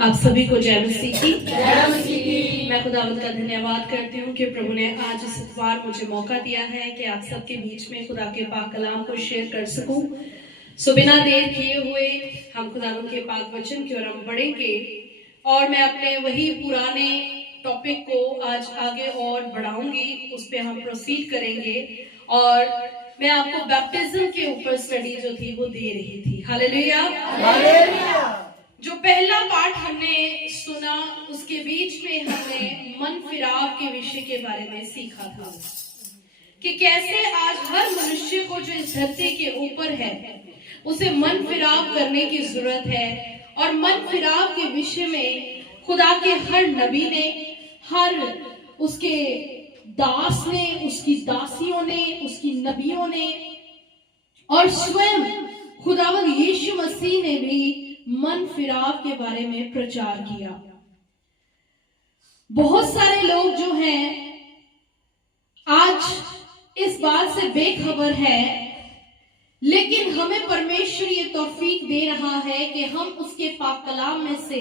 आप सभी को जय मसीह की। मैं खुदावंद का धन्यवाद करती हूँ कि प्रभु ने आज इस बार मुझे मौका दिया है कि आप सबके बीच में खुदा के पाक कलाम को शेयर कर सकूं। सो बिना देर किए हुए हम खुदावंद के पाक वचन की ओर हम बढ़ेंगे और मैं अपने वही पुराने टॉपिक को आज आगे और बढ़ाऊंगी, उस पर हम प्रोसीड करेंगे। और मैं आपको बैप्टिज्म के ऊपर स्टडी जो थी वो दे रही थी। हालेलुया। जो पहला पार्ट हमने सुना उसके बीच में हमने मन फिराव के विषय के बारे में सीखा था कि कैसे आज हर मनुष्य को जो इस धरती के ऊपर है उसे मन फिराव करने की जरूरत है। और मन फिराव के विषय में खुदा के हर नबी ने, हर उसके दास ने, उसकी दासियों ने, उसकी नबियों ने और स्वयं खुदावंद यीशु मसीह ने भी मन फिराव के बारे में प्रचार किया। बहुत सारे लोग जो हैं आज इस बात से बेखबर है, लेकिन हमें परमेश्वर ये तौफीक दे रहा है कि हम उसके पाक कलाम में से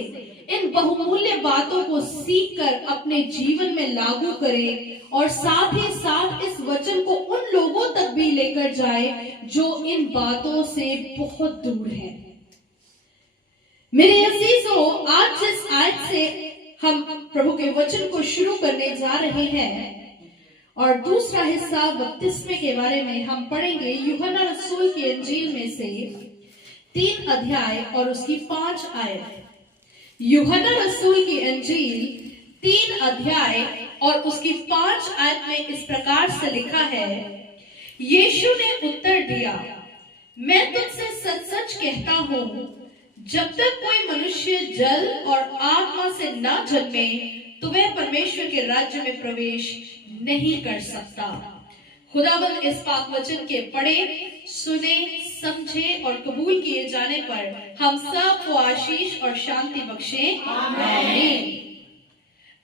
इन बहुमूल्य बातों को सीखकर अपने जीवन में लागू करें और साथ ही साथ इस वचन को उन लोगों तक भी लेकर जाए जो इन बातों से बहुत दूर है। मेरे अजीजों, आज जिस आयत से हम प्रभु के वचन को शुरू करने जा रहे हैं और दूसरा हिस्सा 32वें के बारे में हम पढ़ेंगे यूहन्ना रसूल की इंजील में से 3 अध्याय और उसकी 5 आयत। यूहन्ना रसूल की इंजील 3 अध्याय और उसकी 5 आयत में इस प्रकार से लिखा है, यीशु ने उत्तर दिया, मैं तुझसे सच सच कहता हूं, जब तक कोई मनुष्य जल और आत्मा से ना जन्मे तो वह परमेश्वर के राज्य में प्रवेश नहीं कर सकता। खुदावंद इस पाक वचन के पढ़े, सुने, समझे और कबूल किए जाने पर हम सब को आशीष और शांति बख्शे। आमीन।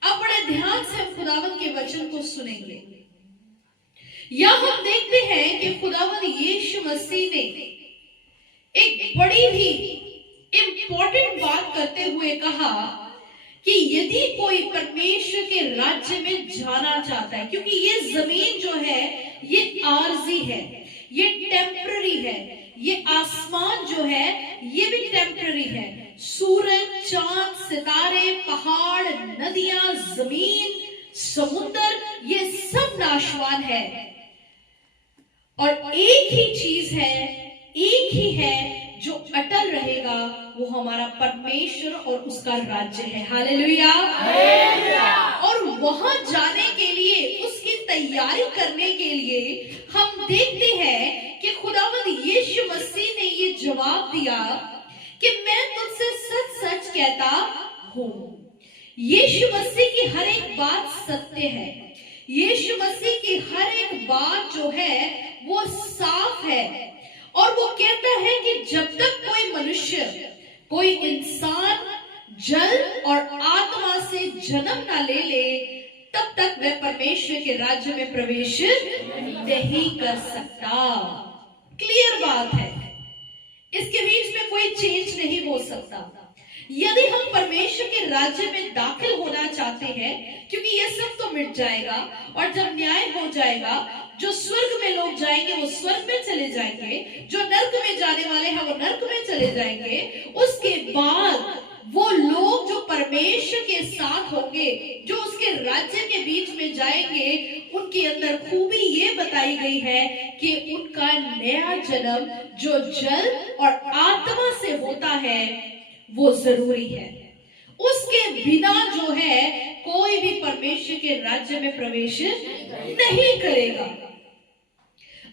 अब बड़े ध्यान से हम खुदावंद के वचन को सुनेंगे। यहां हम देखते हैं कि खुदावंद यीशु मसीह ने एक बड़ी ही इंपॉर्टेंट बात करते हुए कहा कि यदि कोई परमेश्वर के राज्य में जाना चाहता है, क्योंकि ये जमीन जो है ये आर्जी है, ये टेम्पररी है, ये आसमान जो है ये भी टेम्पररी है, सूरज, चांद, सितारे, पहाड़, नदियां, जमीन, समुद्र, ये सब नाशवान है और एक ही चीज है, एक ही है जो अटल रहेगा, वो हमारा परमेश्वर और उसका राज्य है। हालेलुया। और वहां जाने के लिए, उसकी तैयारी करने के लिए हम देखते हैं कि खुदावंद यीशु मसीह ने ये जवाब दिया कि मैं तुझसे सच सच कहता हूं। यीशु मसीह की हर एक बात सत्य है, यीशु मसीह की हर एक बात जो है वो साफ है और वो कहता है कि जब तक कोई मनुष्य, कोई इंसान जल और आत्मा से जन्म ना ले ले तब तक वह परमेश्वर के राज्य में प्रवेश नहीं कर सकता। क्लियर बात है, इसके बीच में कोई चेंज नहीं हो सकता। यदि हम परमेश्वर के राज्य में दाखिल होना चाहते हैं, क्योंकि ये सब तो मिट जाएगा और जब न्याय हो जाएगा, जो स्वर्ग में लोग जाएंगे वो स्वर्ग में चले जाएंगे, जो नर्क में जाने वाले हैं वो नर्क में चले जाएंगे। उसके बाद वो लोग जो परमेश्वर के साथ होंगे, जो उसके राज्य के बीच में जाएंगे, उनके अंदर खूबी ये बताई गई है कि उनका नया जन्म जो जल और आत्मा से होता है वो जरूरी है। उसके बिना जो है कोई भी परमेश्वर के राज्य में प्रवेश नहीं करेगा।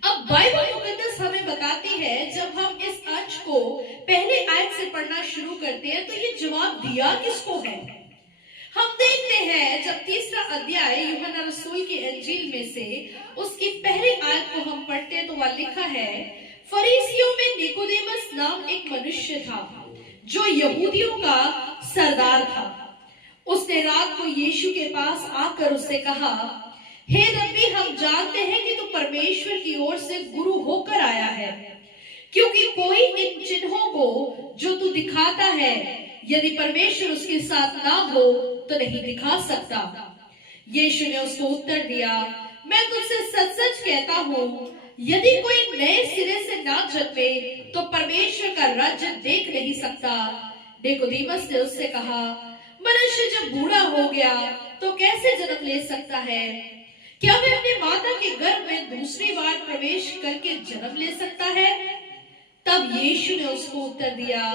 अब बाइबल मुकद्दस हमें बताती है, जब हम इस अंश को पहले आयत से पढ़ना शुरू करते हैं तो ये जवाब दिया किसको है। हम देखते हैं जब 3रा अध्याय यूहन्ना रसूल की इंजील में से उसकी पहली आयत को हम पढ़ते हैं तो वह लिखा है, फरीसियों में निकोदेमस नाम एक मनुष्य था जो यहूदियों का सरदार था। उसने रात को यीशु के पास आकर उससे कहा, हे रब्बी, हम जानते हैं कि तू परमेश्वर की ओर से गुरु होकर आया है, क्योंकि कोई इन चिन्हों को जो तू दिखाता है, यदि परमेश्वर उसके साथ ना हो तो नहीं दिखा सकता। यीशु ने उसको उत्तर दिया, मैं तुझसे सच सच कहता हूँ, यदि कोई नए सिरे से ना जन्मे तो परमेश्वर का राज्य देख नहीं सकता। निकोदेमस ने उससे कहा, मनुष्य जब बूढ़ा हो गया तो कैसे जन्म ले सकता है? क्या वह अपनी माता के गर्भ में दूसरी बार प्रवेश करके जन्म ले सकता है? तब यीशु ने उसको उत्तर दिया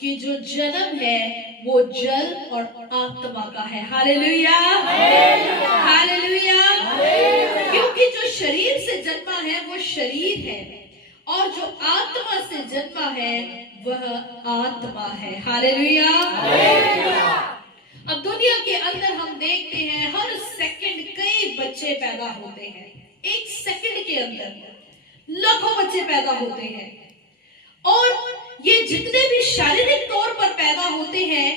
कि जो जन्म है वो जल और आत्मा का है। Hallelujah, hallelujah. क्योंकि जो शरीर से जन्मा है वो शरीर है, और जो आत्मा से जन्मा है वह आत्मा है। हालेलुया। अब दुनिया के अंदर हम देखते हैं हर सेकंड कई बच्चे पैदा होते हैं। एक सेकंड के अंदर लाखों बच्चे पैदा होते हैं, और ये जितने भी शारीरिक तौर पर पैदा होते हैं,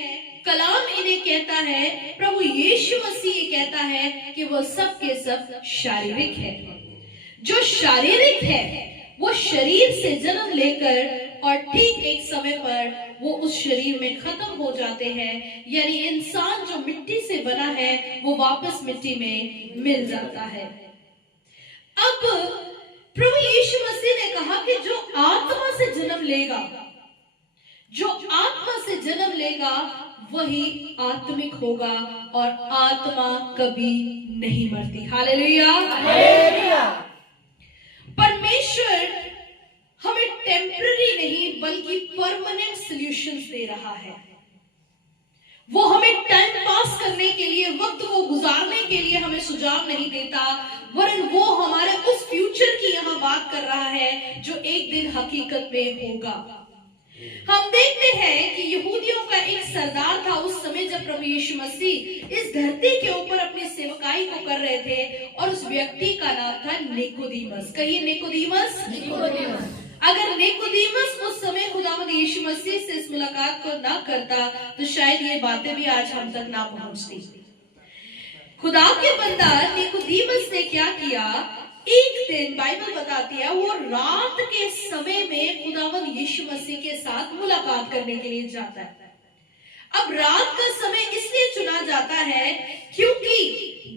कलाम इन्हें कहता है, प्रभु यीशु मसीह ये कहता है कि वो सब के सब शारीरिक है। जो शारीरिक है वो शरीर से जन्म लेकर और ठीक एक समय पर वो उस शरीर में खत्म हो जाते हैं, यानी इंसान जो मिट्टी से बना है वो वापस मिट्टी में मिल जाता है। अब प्रभु यीशु मसीह ने कहा कि जो आत्मा से जन्म लेगा, जो आत्मा से जन्म लेगा वही आत्मिक होगा, और आत्मा कभी नहीं मरती। Hallelujah, hallelujah. परमेश्वर हमें टेम्पररी नहीं बल्कि परमानेंट सॉल्यूशंस दे रहा है। वो हमें टाइम पास करने के लिए, वक्त को गुजारने के लिए हमें सुझाव नहीं देता, वरन वो हमारे उस फ्यूचर की यहाँ बात कर रहा है जो एक दिन हकीकत में होगा। हम देखते हैं कि यहूदियों का एक सरदार था उस समय जब प्रभु यीशु मसीह इस धरती के ऊपर अपनी सेवकाई को कर रहे थे, और उस व्यक्ति का नाम था निकोदेमस। कहिए निकोदेमस। अगर निकोदेमस उस समय खुदावंद यीशु मसीह से इस मुलाकात को ना करता तो शायद ये बातें भी आज हम तक ना पहुंचती। खुदा के बंदा निकोदेमस ने क्या किया? एक दिन बाइबल बताती है वो रात के समय में खुदावंद यीशु मसीह के साथ मुलाकात करने के लिए जाता है। अब रात का समय इसलिए चुना जाता है क्योंकि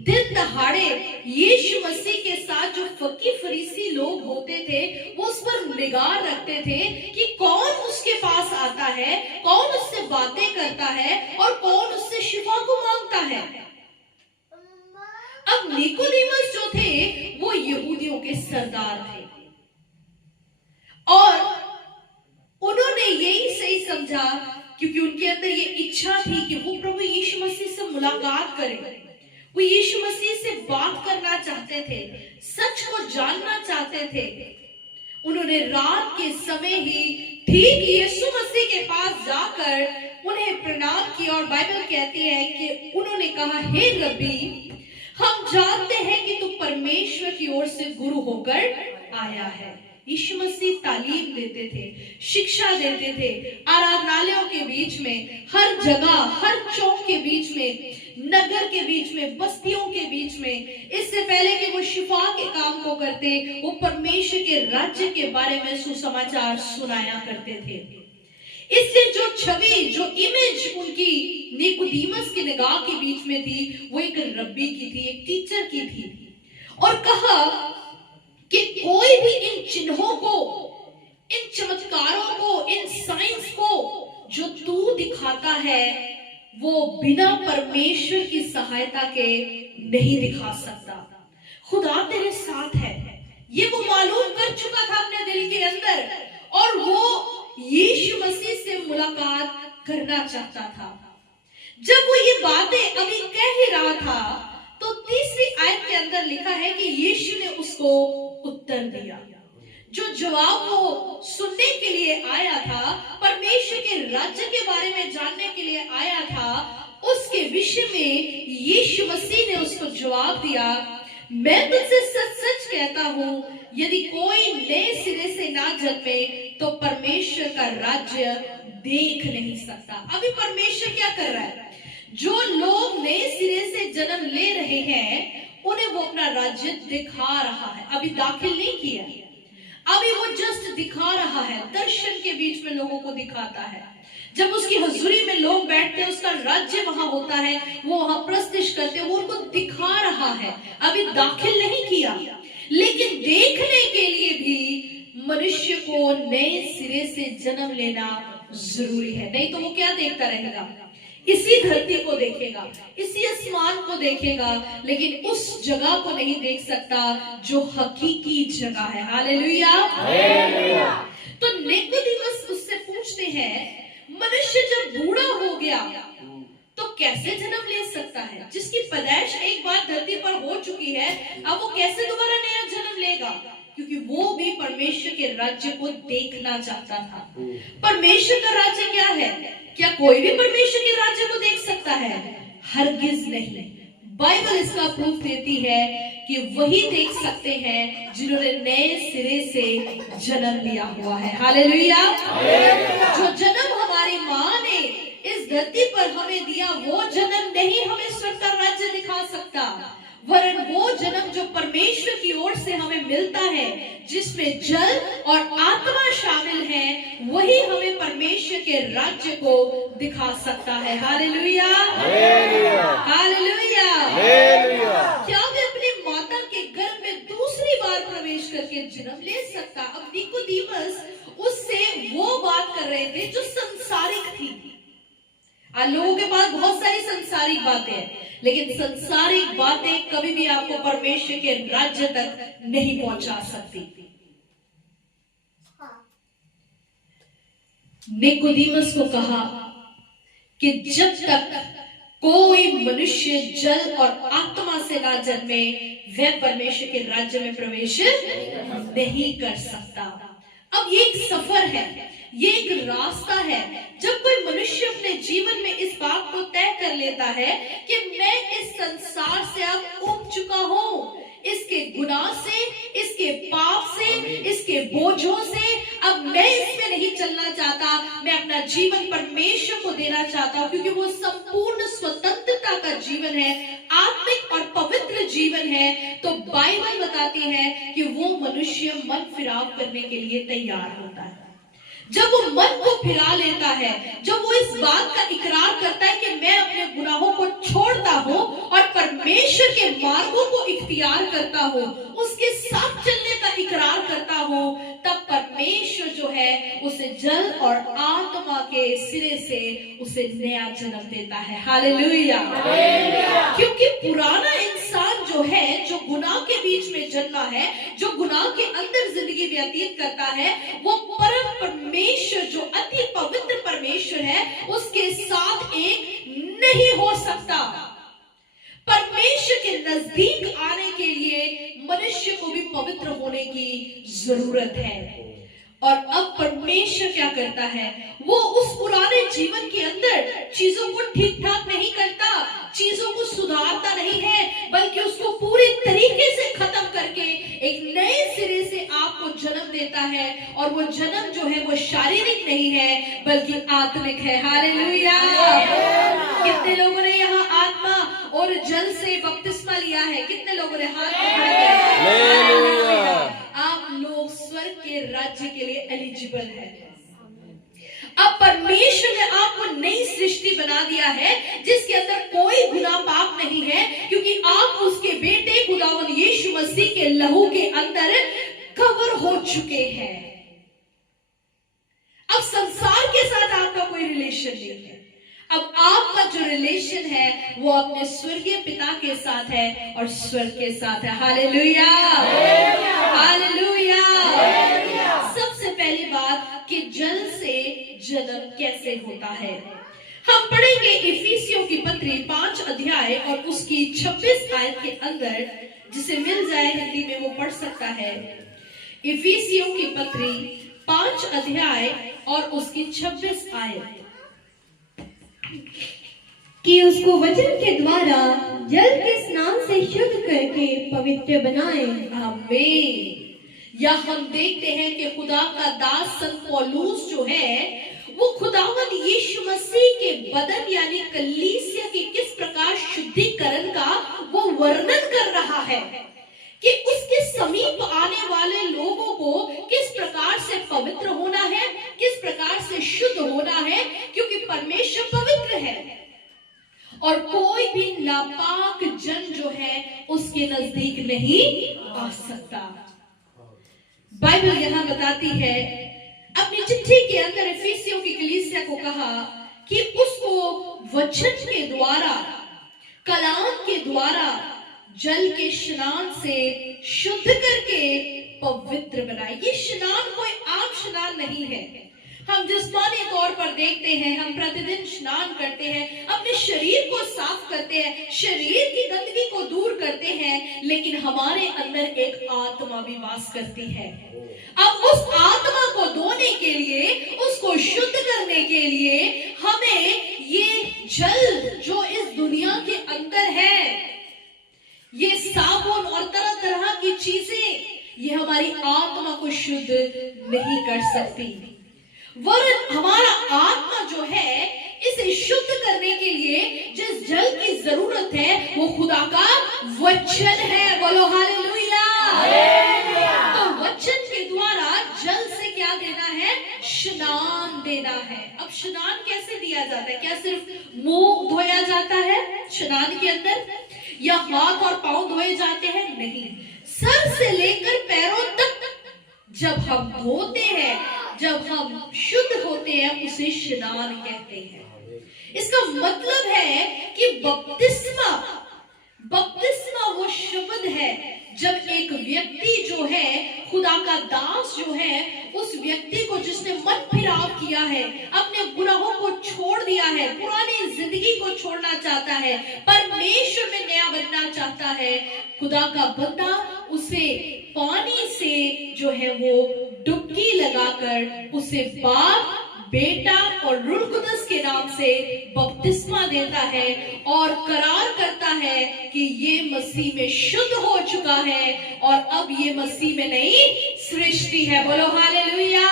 दिन दहाड़े यीशु मसीह के साथ जो फकी फरीसी लोग होते थे वो उस पर निगाह रखते थे कि कौन उसके पास आता है, कौन उससे बातें करता है और कौन उससे शिफा को मांगता है। अब निकोदेमस जो थे वो यहूदियों के सरदार थे, और उन्होंने यही सही समझा क्योंकि उनके अंदर ये इच्छा थी कि वो प्रभु यीशु मसीह से मुलाकात करें। वो यीशु मसीह से बात करना चाहते थे, सच को जानना चाहते थे। उन्होंने रात के समय ही ठीक यीशु मसीह के पास जाकर उन्हें प्रणाम किया, और बाइबल कहती है कि उन्होंने कहा, हे रब्बी, हम जानते हैं कि तू परमेश्वर की ओर से गुरु होकर आया है। यीशु मसीह तालीम देते थे, शिक्षा देते थे, आराधनालयों के बीच में, हर जगह, हर चौक के बीच में, नगर के बीच में, बस्तियों के बीच में। इससे पहले कि वो शिफा के काम को करते, वो परमेश्वर के राज्य के बारे में सुसमाचार सुनाया करते थे। इसलिए जो छवि, जो इमेज उनकी निकोदेमस की निगाह के बीच में थी वो एक रब्बी की थी, एक टीचर की थी। और कहा कि कोई भी इन चिन्हों को, इन चमत्कारों को, इन साइंस को जो तू दिखाता है वो बिना परमेश्वर की सहायता के नहीं दिखा सकता। खुदा तेरे साथ है, ये वो मालूम कर चुका था अपने दिल के अंदर, और वो यीशु मसीह से मुलाकात करना चाहता था। जब वो ये बातें अभी कह ही रहा था तो तीसरी आयत के अंदर लिखा है कि यीशु ने उसको उत्तर दिया। जो जवाब वो सुनने के लिए आया था, परमेश्वर के राज्य के बारे में जानने के लिए आया था, उसके विषय में यीशु मसीह ने उसको जवाब दिया। मैं तुझसे सच सच कहता हूं, यदि कोई नए सिरे से ना जन्मे तो परमेश्वर का राज्य देख नहीं सकता। अभी परमेश्वर क्या कर रहा है? जो लोग नए सिरे से जन्म ले रहे हैं उन्हें वो अपना राज्य दिखा रहा है। अभी दाखिल नहीं किया, अभी वो जस्ट दिखा रहा है, दर्शन के बीच में लोगों को दिखाता है। जब उसकी हजूरी में लोग बैठते हैं, उसका राज्य वहां होता है, वो वहां प्रस्तिश करते हैं, वो उनको दिखा रहा है। अभी दाखिल नहीं किया, लेकिन देखने के लिए भी मनुष्य को नए सिरे से जन्म लेना जरूरी है। नहीं तो वो क्या देखता रहेगा? इसी धरती को देखेगा, इसी आसमान को देखेगा, लेकिन उस जगह को नहीं देख सकता जो हकीकी जगह है। हालेलुया। तो निकोदेमुस उससे पूछते हैं, मनुष्य जब बूढ़ा हो गया तो कैसे जन्म ले सकता है? जिसकी पैदाइश एक बार धरती पर हो चुकी है, अब वो कैसे दोबारा नया जन्म लेगा? क्योंकि वो भी परमेश्वर के राज्य को देखना चाहता था। परमेश्वर का राज्य क्या है? क्या कोई भी परमेश्वर के राज्य को देख सकता है? हरगिज नहीं। बाइबल इसका प्रूफ देती है कि वही देख सकते हैं जिन्होंने नए सिरे से जन्म लिया हुआ है। हालेलुया। जो जन्म हमारी माँ ने इस धरती पर हमें दिया, वो जन्म नहीं हमें स्वर्ग का राज्य दिखा सकता, वरन वो जन्म जो परमेश्वर की ओर से हमें मिलता है, जिसमें जल और आत्मा शामिल है, वही हमें परमेश्वर के राज्य को दिखा सकता है। हालेलुया। हालेलुया। क्या वे अपनी माता के गर्भ में दूसरी बार प्रवेश करके जन्म ले सकता? अब निकोदेमुस उससे वो बात कर रहे थे जो संसारिक थी। आज लोगों के पास बहुत सारी संसारिक बातें हैं, लेकिन संसारिक बातें कभी भी आपको परमेश्वर के राज्य तक नहीं पहुंचा सकती। निकोदेमुस को कहा कि जब तक कोई मनुष्य जल और आत्मा से ना जन्मे, वह परमेश्वर के राज्य में प्रवेश नहीं कर सकता। अब ये एक सफर है, ये एक रास्ता है। जब कोई मनुष्य अपने जीवन में इस बात को तय कर लेता है कि मैं इस संसार से अब उब चुका हूँ, इसके गुनाह से, इसके पाप से, इसके बोझों से अब मैं इसमें नहीं चलना चाहता, मैं अपना जीवन परमेश्वर को देना चाहता हूँ, क्योंकि वो संपूर्ण स्वतंत्रता का जीवन है, आत्मिक और पवित्र जीवन है। तो बाइबल बताती है कि वो मनुष्य मन फिराव करने के लिए तैयार होता है। जब वो मन को फिरा लेता है, जब वो इस बात का इकरार करता है कि मैं अपने गुनाहों को छोड़ता हूँ और परमेश्वर के मार्गों को इख्तियार करता हूँ, उसके साथ चलने का इकरार करता हूँ, तब परमेश्वर जो है उसे जल और आत्मा के सिरे से उसे नया जन्म देता है। हालेलुया। क्योंकि पुराना इंसान जो है, जो गुनाह के बीच में जन्मा है, जो गुनाह के अंदर जिंदगी व्यतीत करता है, वो परम परमेश्वर जो अति पवित्र परमेश्वर है, उसके साथ एक नहीं हो सकता। परमेश्वर के नजदीक आने के लिए मनुष्य को भी पवित्र होने की जरूरत है। और अब परमेश्वर क्या करता है? वो उस पुराने जीवन के अंदर चीजों को ठीक ठाक नहीं करता, चीजों को सुधारता नहीं है, बल्कि उसको पूरे तरीके से खत्म करके एक नए सिरे से आपको जन्म देता है। और वो जन्म जो है वो शारीरिक नहीं है, बल्कि आत्मिक है। हालेलुया। कितने लोगों ने यहाँ आत्मा और जल से बपतिस्मा लिया है? कितने लोगों ने हाथ उठाया? आप लोग स्वर्ग के राज्य के लिए एलिजिबल है। अब परमेश्वर ने आपको नई सृष्टि बना दिया है, जिसके अंदर कोई गुनाह पाप नहीं है, क्योंकि आप उसके बेटे खुदावंद यीशु मसीह के लहू के अंदर कवर हो चुके हैं। अब संसार के साथ आपका कोई रिलेशन नहीं है। अब आपका जो रिलेशन है वो अपने स्वर्गीय पिता के साथ है और स्वर्ग के साथ है। हालेलुया। हालेलुया। सबसे पहली बात कि जल से जन्म कैसे होता है, हम पढ़ेंगे इफिसियों की पत्री 5 अध्याय और उसकी 26 आयत के अंदर, जिसे मिल जाए हिंदी में वो पढ़ सकता है। इफिसियों की पत्री 5 अध्याय और उसकी 26 आयत। कि उसको वचन के द्वारा जल के स्नान से शुद्ध करके पवित्र बनाए। आमीन। या हम देखते हैं कि खुदा का दास संत पौलुस जो है वो खुदावंद यीशु मसीह के बदन यानी कलीसिया के किस प्रकार शुद्धिकरण का वो वर्णन कर रहा है कि उसके समीप आने वाले लोगों को किस प्रकार से पवित्र होना है, किस प्रकार से शुद्ध होना है, क्योंकि परमेश्वर पवित्र है और कोई भी नापाक जन जो है उसके नजदीक नहीं आ सकता। बाइबल यहां बताती है, अपनी चिट्ठी के अंदर इफिसियों की कलीसिया को कहा कि उसको वचन के द्वारा, कलाम के द्वारा जल के स्नान से शुद्ध करके पवित्र बनाए। ये स्नान कोई आम स्नान नहीं है। हम जिस्मानी तौर पर देखते हैं, हम प्रतिदिन स्नान करते हैं, अपने शरीर को साफ करते हैं, शरीर की गंदगी को दूर करते हैं, लेकिन हमारे अंदर एक आत्मा भी वास करती है। अब उस आत्मा को धोने के लिए, उसको शुद्ध करने के लिए हमें ये जल जो इस दुनिया के अंदर है, ये साबुन और तरह तरह की चीजें, ये हमारी आत्मा को शुद्ध नहीं कर सकती। वरन हमारा आत्मा जो है इसे शुद्ध करने के लिए जिस जल की जरूरत है वो खुदा का वचन है। बोलो हालेलुया। तो वचन के द्वारा जल से क्या देना है? स्नान देना है। अब स्नान कैसे दिया जाता है? क्या सिर्फ मुंह धोया जाता है स्नान के अंदर, या हाथ और पांव धोए जाते हैं? नहीं, सर से लेकर पैरों तक जब हम धोते हैं, जब हम शुद्ध होते हैं, उसे स्नान कहते हैं। इसका मतलब है कि बपतिस्मा वो शब्द है जब एक व्यक्ति जो है, खुदा का दास जो है, उस व्यक्ति को जिसने मन फिराव किया है, अपने गुनाहों को छोड़ दिया है, पुरानी जिंदगी को छोड़ना चाहता है, परमेश्वर में नया बनना चाहता है, खुदा का बंदा उसे पानी से जो है वो डुबकी लगाकर उसे बाप, बेटा और रूह कुदस के नाम से बपतिस्मा देता है और करार करता है कि ये मसीह में शुद्ध हो चुका है और अब ये मसीह में नई सृष्टि है। बोलो हालेलुया।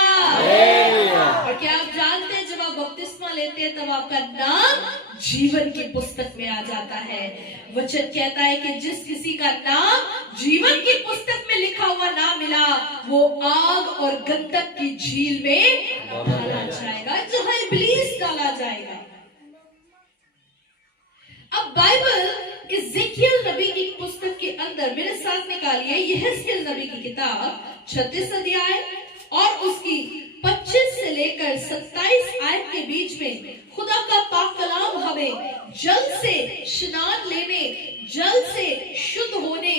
और क्या आप जानते हैं, जब आप बपतिस्मा लेते हैं तब आपका नाम जीवन की पुस्तक में आ जाता है। वचन कहता है कि जिस किसी का नाम जीवन की पुस्तक में लिखा हुआ ना मिला, वो आग और गंधक की झील में डाला जाएगा, जहां इब्लीस डाला जाएगा। अब बाइबल इज़ेकियल नबी की पुस्तक के अंदर मेरे साथ निकालिए, यहेजकेल नबी की किताब 36 अध्याय और उसकी 25 से लेकर 27 आयत के बीच में खुदा का पाक कलाम हमें जल से स्नान लेने, जल से शुद्ध होने,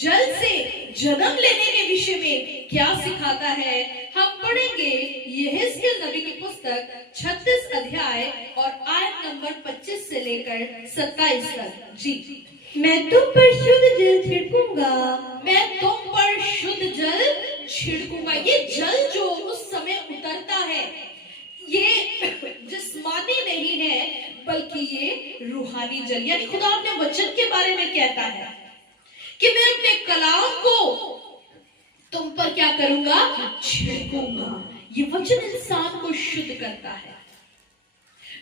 जल से जन्म लेने के विषय में क्या सिखाता है। हम पढ़ेंगे यहेजकेल नबी की पुस्तक 36 अध्याय और आयत नंबर 25 से लेकर 27 तक। जी। मैं तुम पर शुद्ध जल छिड़कूंगा, मैं तुम पर शुद्ध जल छिड़कूंगा। ये जल जो उस समय उतरता है, ये जिस्मानी नहीं है बल्कि ये रूहानी जल, यानी खुदा अपने वचन के बारे में कहता है कि मैं अपने कलाम को तुम पर क्या करूंगा? छिड़कूंगा। ये वचन इंसान को शुद्ध करता है।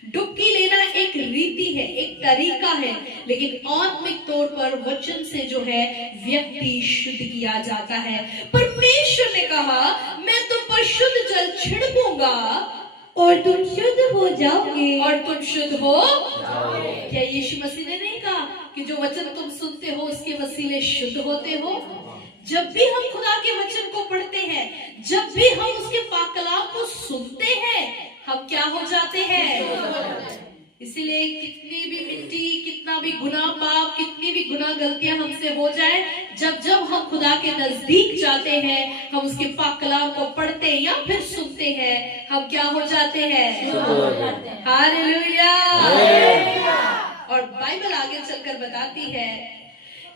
डुबकी लेना एक रीति है, एक तरीका है, लेकिन आत्मिक तौर पर वचन से जो है व्यक्ति शुद्ध किया जाता है। परमेश्वर ने कहा मैं तुम पर शुद्ध जल छिड़कूंगा और तुम शुद्ध हो जाओगे। और तुम शुद्ध हो जाओगे। क्या यीशु मसीह ने नहीं कहा कि जो वचन तुम सुनते हो उसके वसीले शुद्ध होते हो? जब भी हम खुदा के वचन को पढ़ते हैं, जब भी हम उसके पाक कलाम को सुनते हैं, हम क्या हो जाते हैं? इसीलिए कितनी भी मिट्टी, कितना भी गुनाह पाप, कितनी भी गुनाह गलतियां हमसे हो जाए, जब जब हम खुदा के नजदीक जाते हैं, हम उसके पाक कलाम को पढ़ते हैं या फिर सुनते हैं, हम क्या हो जाते हैं? हालेलुया। और बाइबल आगे चलकर बताती है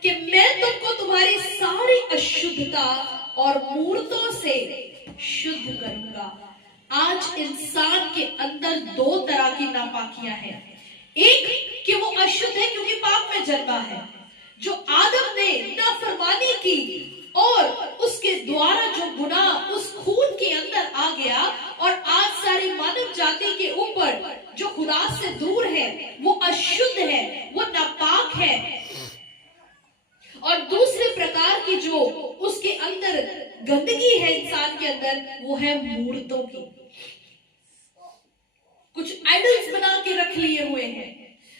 कि मैं तुमको तुम्हारी सारी अशुद्धता और मूर्तों से शुद्ध करूंगा। आज इंसान के अंदर दो तरह की नापाकियां हैं। एक कि वो अशुद्ध है क्योंकि पाप में जन्मा है, जो आदम ने नाफरमानी की और उसके द्वारा जो गुनाह उस खून के अंदर आ गया, और आज सारी मानव जाति के ऊपर जो खुदा से दूर है, वो अशुद्ध है, वो नापाक है। और दूसरे प्रकार की जो उसके अंदर गंदगी है इंसान के अंदर, वो है मूर्तों की। कुछ आइडल्स बना के रख लिए हुए हैं,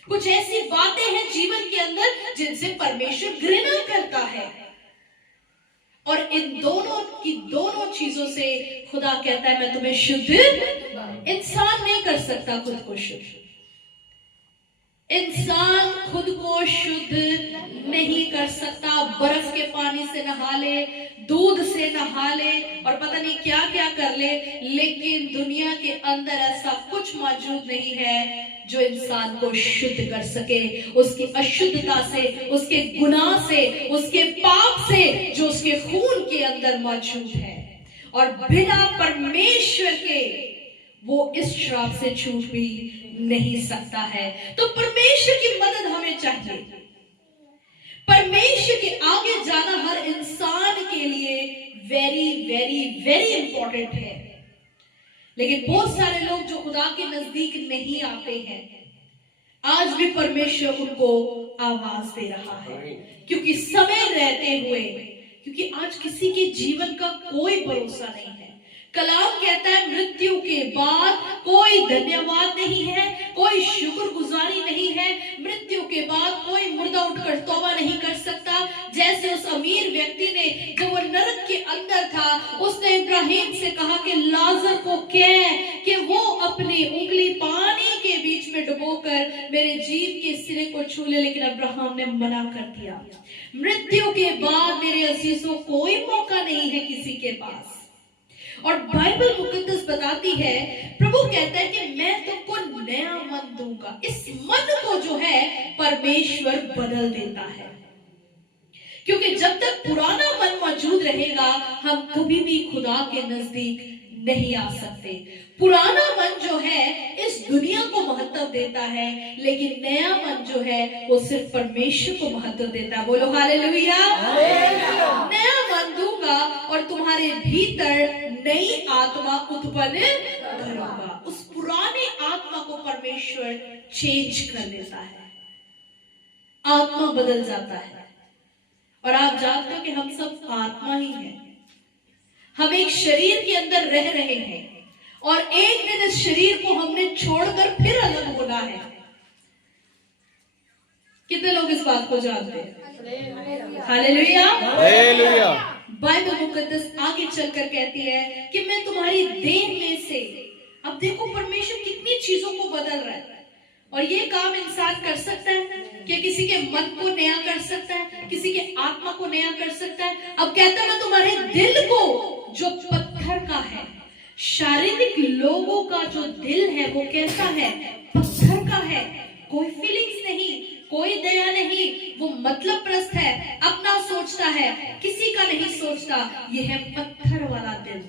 कुछ ऐसी बातें हैं जीवन के अंदर जिनसे परमेश्वर घृणा करता है। और इन दोनों चीजों से खुदा कहता है मैं तुम्हें शुद्ध, इंसान नहीं कर सकता खुद को शुद्ध, इंसान खुद को शुद्ध नहीं कर सकता। बर्फ के पानी से नहा ले, दूध से नहा ले और पता नहीं क्या क्या कर ले, लेकिन दुनिया के अंदर ऐसा कुछ मौजूद नहीं है जो इंसान को शुद्ध कर सके उसकी अशुद्धता से, उसके गुनाह से, उसके पाप से जो उसके खून के अंदर मौजूद है। और बिना परमेश्वर के वो इस श्राप से छूट भी नहीं सकता है। तो परमेश्वर की मदद हमें चाहिए। परमेश्वर के आगे जाना हर इंसान के लिए वेरी वेरी वेरी इंपॉर्टेंट है। लेकिन बहुत सारे लोग जो खुदा के नजदीक नहीं आते हैं, आज भी परमेश्वर उनको आवाज दे रहा है, क्योंकि समय रहते हुए, क्योंकि आज किसी के जीवन का कोई भरोसा नहीं है। कलाम कहता है मृत्यु के बाद कोई धन्यवाद नहीं है, कोई शुक्रगुजारी नहीं है। मृत्यु के बाद कोई मुर्दा उठकर तौबा नहीं कर सकता। जैसे उस अमीर व्यक्ति ने जब वो नरक के अंदर था, उसने इब्राहिम से कहा कि लाजर को कह कि वो अपनी उंगली पानी के बीच में डुबोकर मेरे जीभ के सिरे को छू ले, लेकिन अब्राहम ने मना कर दिया। मृत्यु के बाद मेरे अजीजों कोई मौका नहीं है किसी के पास। और बाइबल मुकद्दस बताती है, प्रभु कहता है कि मैं तुमको नया मन दूंगा। इस मन को जो है परमेश्वर बदल देता है, क्योंकि जब तक पुराना मन मौजूद रहेगा हम कभी भी खुदा के नजदीक नहीं आ सकते। पुराना मन जो है इस दुनिया को महत्व देता है, लेकिन नया मन जो है वो सिर्फ परमेश्वर को महत्व देता है। बोलो हालेलुया। नया मन दूंगा और तुम्हारे भीतर नई आत्मा उत्पन्न करूंगा। उस पुराने आत्मा को परमेश्वर चेंज कर देता है, आत्मा बदल जाता है। और आप जानते हो कि हम सब आत्मा ही हैं। हम एक शरीर के अंदर रह रहे हैं और एक दिन इस शरीर को हमने छोड़कर फिर अलग होना है। कितने लोग इस बात को जानते हैं? Hallelujah, hallelujah. बाइबल मुकद्दस आगे चलकर कहती है कि मैं तुम्हारी देह में से, अब देखो परमेश्वर कितनी चीजों को बदल रहा है। और ये काम इंसान कर सकता है कि किसी के मन को नया कर सकता है, किसी के आत्मा को नया कर सकता है। अब कहता है मैं तुम्हारे दिल को जो पत्थर का है, शारीरिक लोगों का जो दिल है वो कैसा है? पत्थर का है। कोई फीलिंग्स नहीं, कोई दया नहीं, वो मतलब प्रस्त है, अपना सोचता है, किसी का नहीं सोचता। ये है पत्थर वाला दिल।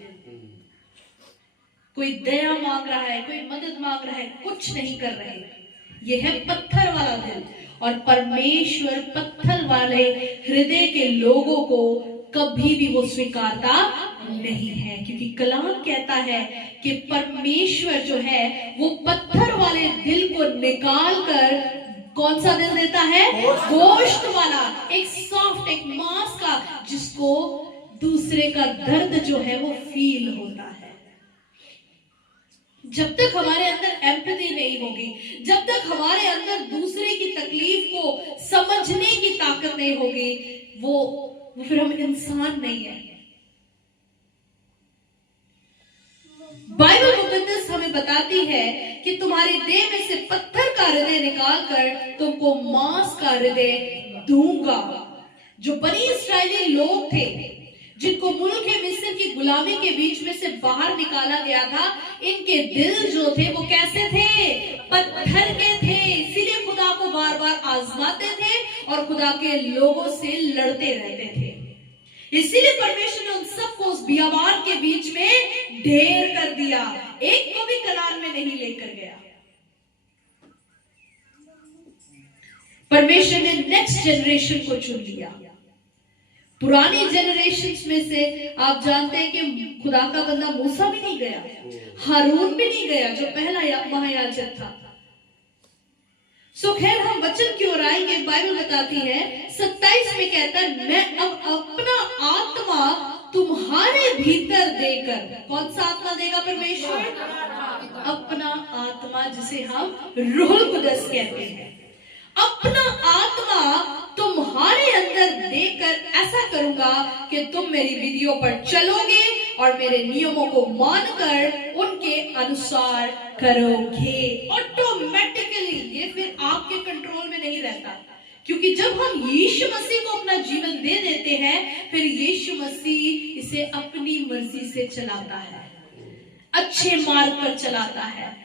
कोई दया मांग रहा है, कोई मदद मांग रहा है, कुछ नहीं कर रहे। ये है पत्थर वाला दिल। और परमेश्वर पत्थर वाले हृदय के लोगों को कभी भी वो स्वीकारता नहीं है, क्योंकि कलाम कहता है कि परमेश्वर जो है वो पत्थर वाले दिल को निकाल कर कौन सा दिल देता है? गोश्त वाला, एक सॉफ्ट, एक मांस का, जिसको दूसरे का दर्द जो है वो फील होता है। जब तक हमारे अंदर एम्पैथी नहीं होगी, जब तक हमारे अंदर दूसरे की तकलीफ को समझने की ताकत नहीं होगी, वो फिर हम इंसान नहीं है। बाइबल मुकद्दस हमें बताती है कि तुम्हारे देह में से पत्थर का हृदय निकालकर तुमको मांस का हृदय दूंगा। जो बनी इस्राएली लोग थे, जिनको मुल्क मिस्र की गुलामी के बीच में से बाहर निकाला गया था, इनके दिल जो थे वो कैसे थे? पत्थर के थे। इसीलिए खुदा को बार बार आजमाते थे और खुदा के लोगों से लड़ते रहते थे। इसीलिए परमेश्वर ने उन सबको उस बियाबान के बीच में ढेर कर दिया, एक को भी कनान में नहीं लेकर गया। परमेश्वर ने नेक्स्ट जनरेशन को चुन लिया। पुरानी जनरेशन में से आप जानते हैं कि खुदा का बंदा मूसा भी नहीं गया, हारून भी नहीं गया जो पहला महायाजक था। सो खैर हम वचन की ओर आएंगे। बाइबल बताती है 27 में कहता है, मैं अब अपना आत्मा तुम्हारे भीतर देकर, कौन सा आत्मा देगा परमेश्वर? अपना आत्मा, जिसे हम रूहुल कुदस कहते हैं। अपना आत्मा तुम्हारे अंदर देकर ऐसा करूंगा कि तुम मेरी विधियों पर चलोगे और मेरे नियमों को मानकर उनके अनुसार करोगे। ऑटोमेटिकली ये फिर आपके कंट्रोल में नहीं रहता, क्योंकि जब हम यीशु मसीह को अपना जीवन दे देते हैं, फिर यीशु मसीह इसे अपनी मर्जी से चलाता है, अच्छे मार्ग पर चलाता है,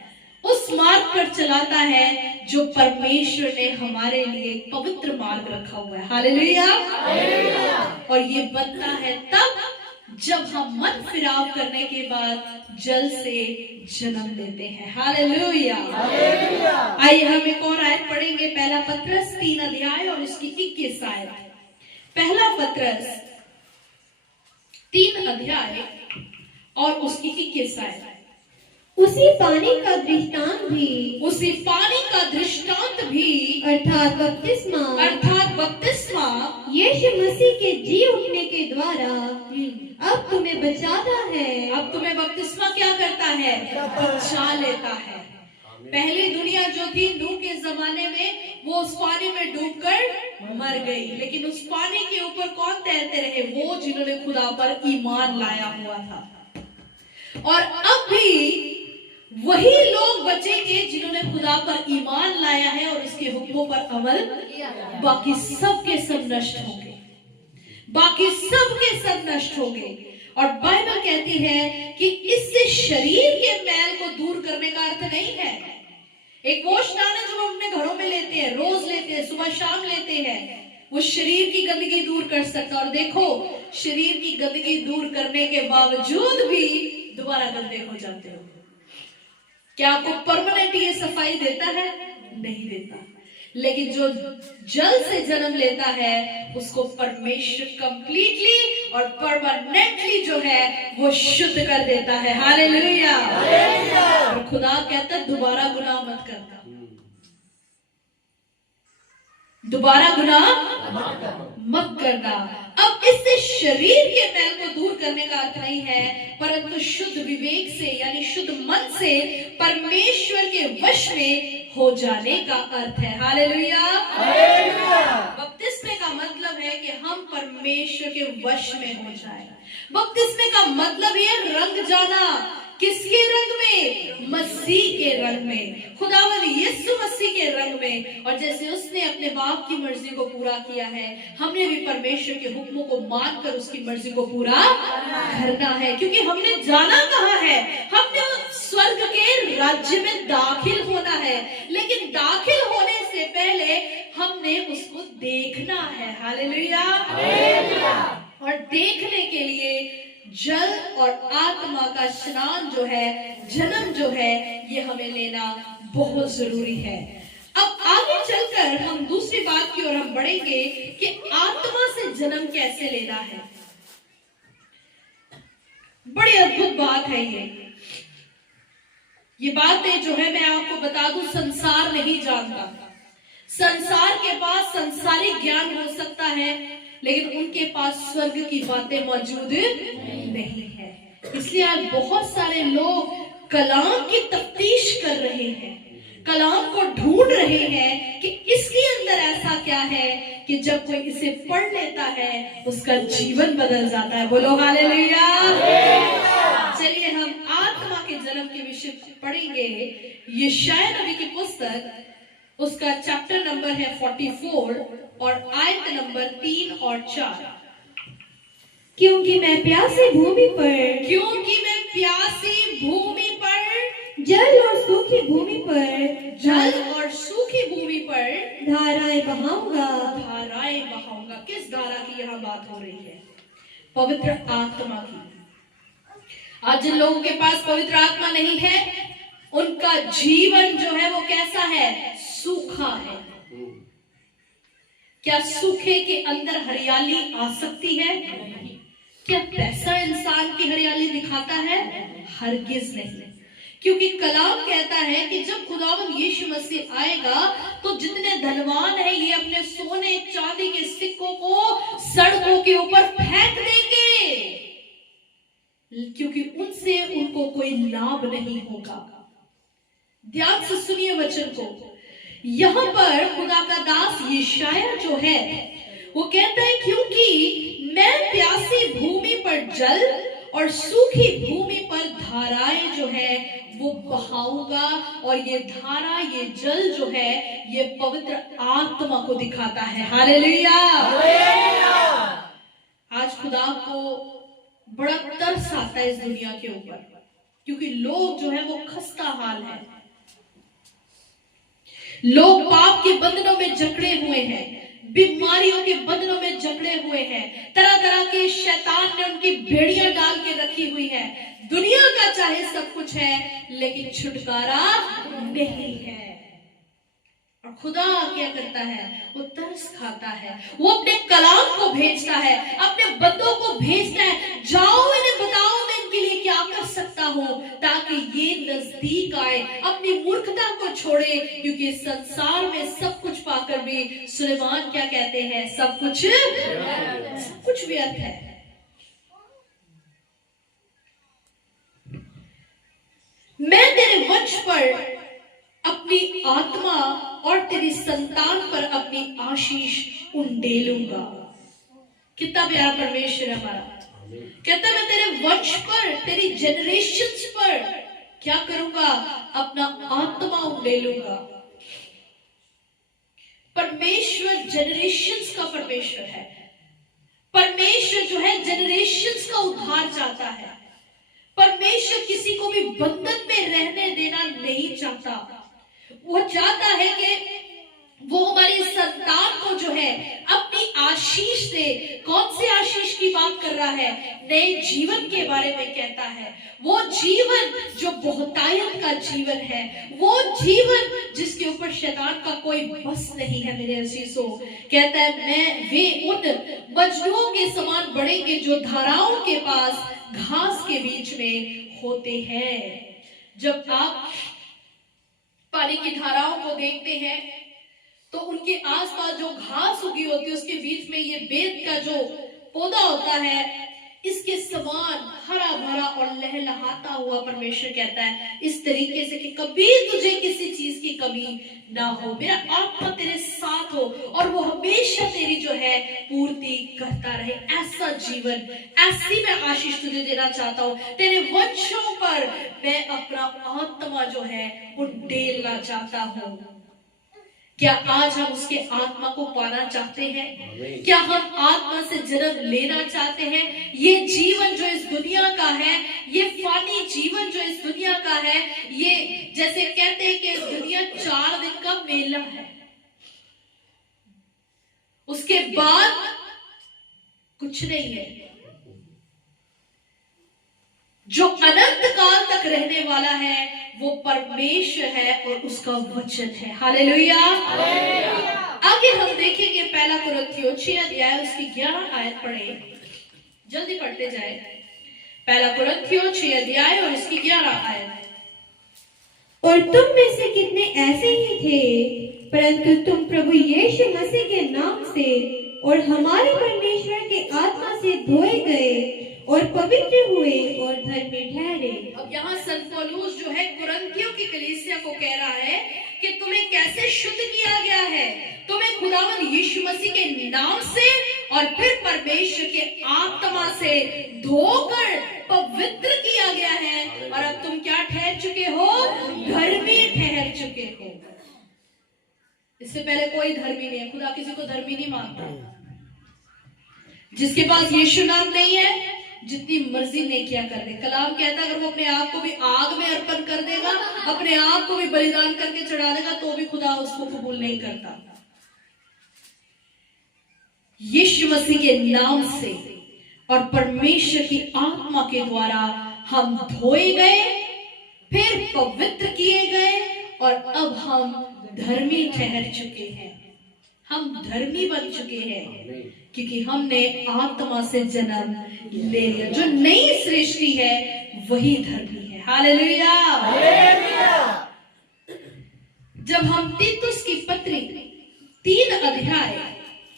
उस मार्ग पर चलाता है जो परमेश्वर ने हमारे लिए पवित्र मार्ग रखा हुआ है। हालेलुया। और ये बनता है तब जब हम मन फिराव करने के बाद जल से जन्म लेते हैं। हालेलुया। आइए हम एक और आयत पढ़ेंगे, पहला पत्रस 3 अध्याय और उसकी 21 आयत। पहला पत्रस 3 अध्याय और उसकी 21 आयत। उसी पानी का दृष्टांत भी अर्थात बपतिस्मा यीशु मसीह के जी उठने के द्वारा अब तुम्हें बचाता है। अब तुम्हें बपतिस्मा क्या करता है? बचा लेता है। पहली दुनिया जो थी नूह के जमाने में, वो उस पानी में डूबकर मर गई, लेकिन उस पानी के ऊपर कौन तैरते रहे? वो जिन्होंने खुदा पर ईमान लाया हुआ था। और अब भी वही लोग बचेंगे जिन्होंने खुदा पर ईमान लाया है और उसके हुक्मों पर अमल। बाकी सब के सब नष्ट होंगे, बाकी सब के सब नष्ट होंगे। और बाइबल कहती है कि इससे शरीर के मैल को दूर करने का अर्थ नहीं है। एक वो स्नान है जो हम अपने घरों में लेते हैं, रोज लेते हैं, सुबह शाम लेते हैं, वो शरीर की गंदगी दूर कर सकता। और देखो, शरीर की गंदगी दूर करने के बावजूद भी दोबारा गंदे हो जाते हो। क्या आपको परमानेंट ये सफाई देता है? नहीं देता। लेकिन जो जल से जन्म लेता है उसको परमेश्वर कंप्लीटली और परमानेंटली जो है वो शुद्ध कर देता है। हालेलुया। और खुदा कहता है दोबारा गुनाह मत करना, दोबारा गुनाह मत करना। अब इससे शरीर के मैल को दूर करने का अर्थ नहीं है, परंतु शुद्ध विवेक से यानी शुद्ध मन से परमेश्वर के वश में हो जाने का अर्थ है। हालेलुया। बपतिस्मे का मतलब है कि हम परमेश्वर के वश में हो जाए। बपतिस्मे का मतलब ये रंग जाना। किसके रंग में? मसीह के रंग में, खुदावंद यीशु मसीह के रंग में। और जैसे उसने अपने बाप की मर्जी को पूरा किया है, हमने भी परमेश्वर के हुक्मों को मानकर उसकी मर्जी को पूरा करना है। क्योंकि हमने जाना कहाँ है? हमने स्वर्ग के राज्य में दाखिल होना है, लेकिन दाखिल होने से पहले हमने उसको देखना है। हालेलुया। और देखने के लिए जल और आत्मा का स्नान जो है, जन्म जो है, ये हमें लेना बहुत जरूरी है। अब आगे चलकर हम दूसरी बात की ओर हम बढ़ेंगे कि आत्मा से जन्म कैसे लेना है। बड़ी अद्भुत बात है ये बातें जो है मैं आपको बता दूं, संसार नहीं जानता। संसार के पास संसारिक ज्ञान हो सकता है, लेकिन उनके पास स्वर्ग की बातें मौजूद नहीं है। इसलिए आज बहुत सारे लोग कलाम की तफ्तीश कर रहे हैं, कलाम को ढूंढ रहे हैं कि इसके अंदर ऐसा क्या है कि जब कोई इसे पढ़ लेता है उसका जीवन बदल जाता है। बोलो हालेलुया। चलिए हम आत्मा के जन्म के विषय पढ़ेंगे। यशायाह नबी की पुस्तक, उसका चैप्टर नंबर है 44 और आयत नंबर 3 और 4। क्योंकि मैं प्यासी भूमि पर जल और सूखी भूमि पर धाराएं बहाऊंगा। किस धारा की यहाँ बात हो रही है? पवित्र आत्मा की। आज जिन लोगों के पास पवित्र आत्मा नहीं है, उनका जीवन जो है वो कैसा है? सूखा है। क्या सूखे के अंदर हरियाली आ सकती है? क्या पैसा इंसान की हरियाली दिखाता है? हरगिज नहीं। क्योंकि कलाम कहता है कि जब खुदावंद यीशु मसीह आएगा तो जितने धनवान हैं ये अपने सोने चांदी के सिक्कों को सड़कों के ऊपर फेंक देंगे, क्योंकि उनसे उनको कोई लाभ नहीं होगा। ध्यान से सुनिए वचन को। यहाँ पर खुदा का दास यशायाह जो है वो कहता है, क्योंकि मैं प्यासी भूमि पर जल और सूखी भूमि पर धाराएं जो है वो बहाऊंगा, और ये धारा, ये जल जो है ये पवित्र आत्मा को दिखाता है। हालेलुया। आज खुदा को बड़ा तरस आता है इस दुनिया के ऊपर, क्योंकि लोग जो है वो खस्ता हाल है। लोग पाप के बंधनों में जकड़े हुए हैं, बीमारियों के बंधनों में जकड़े हुए हैं, तरह तरह के शैतान ने उनकी बेड़ियां डाल के रखी हुई है। दुनिया का चाहे सब कुछ है लेकिन छुटकारा नहीं है। और खुदा क्या करता है? वो तरस खाता है, वो अपने कलाम को भेजता है, अपने बंदों को भेजता है, जाओ इन्हें बताओ मैं इनके लिए क्या कर सकता हूं, ताकि ये नजदीक आए, अपनी मूर्खता को छोड़े। क्योंकि संसार में सब कुछ पाकर भी सुलेमान क्या कहते हैं? सब कुछ व्यर्थ है। मैं तेरे वंश पर अपनी आत्मा और तेरी संतान पर अपनी आशीष उंडेलूंगा। कितना प्यारा परमेश्वर है हमारा। कहता है मैं तेरे वंश पर, तेरी जनरेशंस पर क्या करूंगा? अपना आत्मा उंडेलूंगा। परमेश्वर जनरेशंस का परमेश्वर है। परमेश्वर जो है जनरेशंस का उद्धार चाहता है। परमेश्वर किसी को भी बंधन में रहने देना नहीं चाहता। वो चाहता है कि वो हमारी संतान को जो है अपनी आशीष दे। कौन सी आशीष की बात कर रहा है? नए जीवन के बारे में कहता है। वो जीवन जो बहुतायत का जीवन है, वो जीवन जिसके ऊपर शैतान का कोई बस नहीं है। मेरे अजीजों, कहता है वे उन मजनुओं के समान बढ़ेंगे जो धाराओं के पास घास के बीच में होते हैं। जब आप पानी की धाराओं को देखते हैं तो उनके आसपास जो घास उगी होती है उसके बीच में ये बेत का जो पौधा होता है, इसके समान हरा भरा और लहलहाता हुआ परमेश्वर कहता है, इस तरीके से कि कभी तुझे किसी चीज की कमी ना हो। मेरा आत्मा तेरे साथ हो और वो हमेशा तेरी जो है पूर्ति करता रहे। ऐसा जीवन, ऐसी मैं आशीष तुझे देना चाहता हूँ। तेरे वंशों पर मैं अपना आत्मा जो है वो उंडेलना चाहता हूँ। क्या आज हम उसके आत्मा को पाना चाहते हैं? क्या हम आत्मा से जन्म लेना चाहते हैं? ये जीवन जो इस दुनिया का है, ये फानी जीवन जो इस दुनिया का है, ये जैसे कहते हैं कि दुनिया 4 दिन का मेला है, उसके बाद कुछ नहीं है। जो अनंत काल तक रहने वाला है वो परमेश्वर है और उसका वचन है। हालेलुया। आगे हम देखेंगे पहला कुरिन्थियों 6 अध्याय उसकी 11 आयत पढ़े, जल्दी पढ़ते जाए। पहला कुरिन्थियों 6 अध्याय और उसकी 11 आयत। और तुम में से कितने ऐसे ही थे, परंतु तुम प्रभु यीशु मसीह के नाम से और हमारे परमेश्वर के आत्मा से धोए गए और पवित्र हुए और धर्मी ठहरे। अब यहाँ संत पौलुस जो है कुरिन्थियों की कलीसिया को कह रहा है कि तुम्हें कैसे शुद्ध किया गया है। तुम्हें खुदावंद यीशु मसीह के नाम से और फिर परमेश्वर के आत्मा से धोकर पवित्र किया गया है, और अब तुम क्या ठहर चुके हो? धर्मी ठहर चुके हो। इससे पहले कोई धर्मी नहीं है। खुदा किसी को धर्मी नहीं मानता। जिसके पास यीशु नाम नहीं है जितनी मर्जी नेकियां कर दे। कलाम कहता है अगर वो अपने आप को भी आग में अर्पण कर देगा, अपने आप को भी बलिदान करके चढ़ा देगा, तो भी खुदा उसको कबूल नहीं करता। यीशु मसीह के नाम से और परमेश्वर की आत्मा के द्वारा हम धोए गए, फिर पवित्र किए गए, और अब हम धर्मी ठहर चुके हैं। हम धर्मी बन चुके हैं क्योंकि हमने आत्मा से जन्म ले लिया। जो नई सृष्टि है वही धर्मी है। हालेलुया। जब हम तीतुस की पत्री 3 अध्याय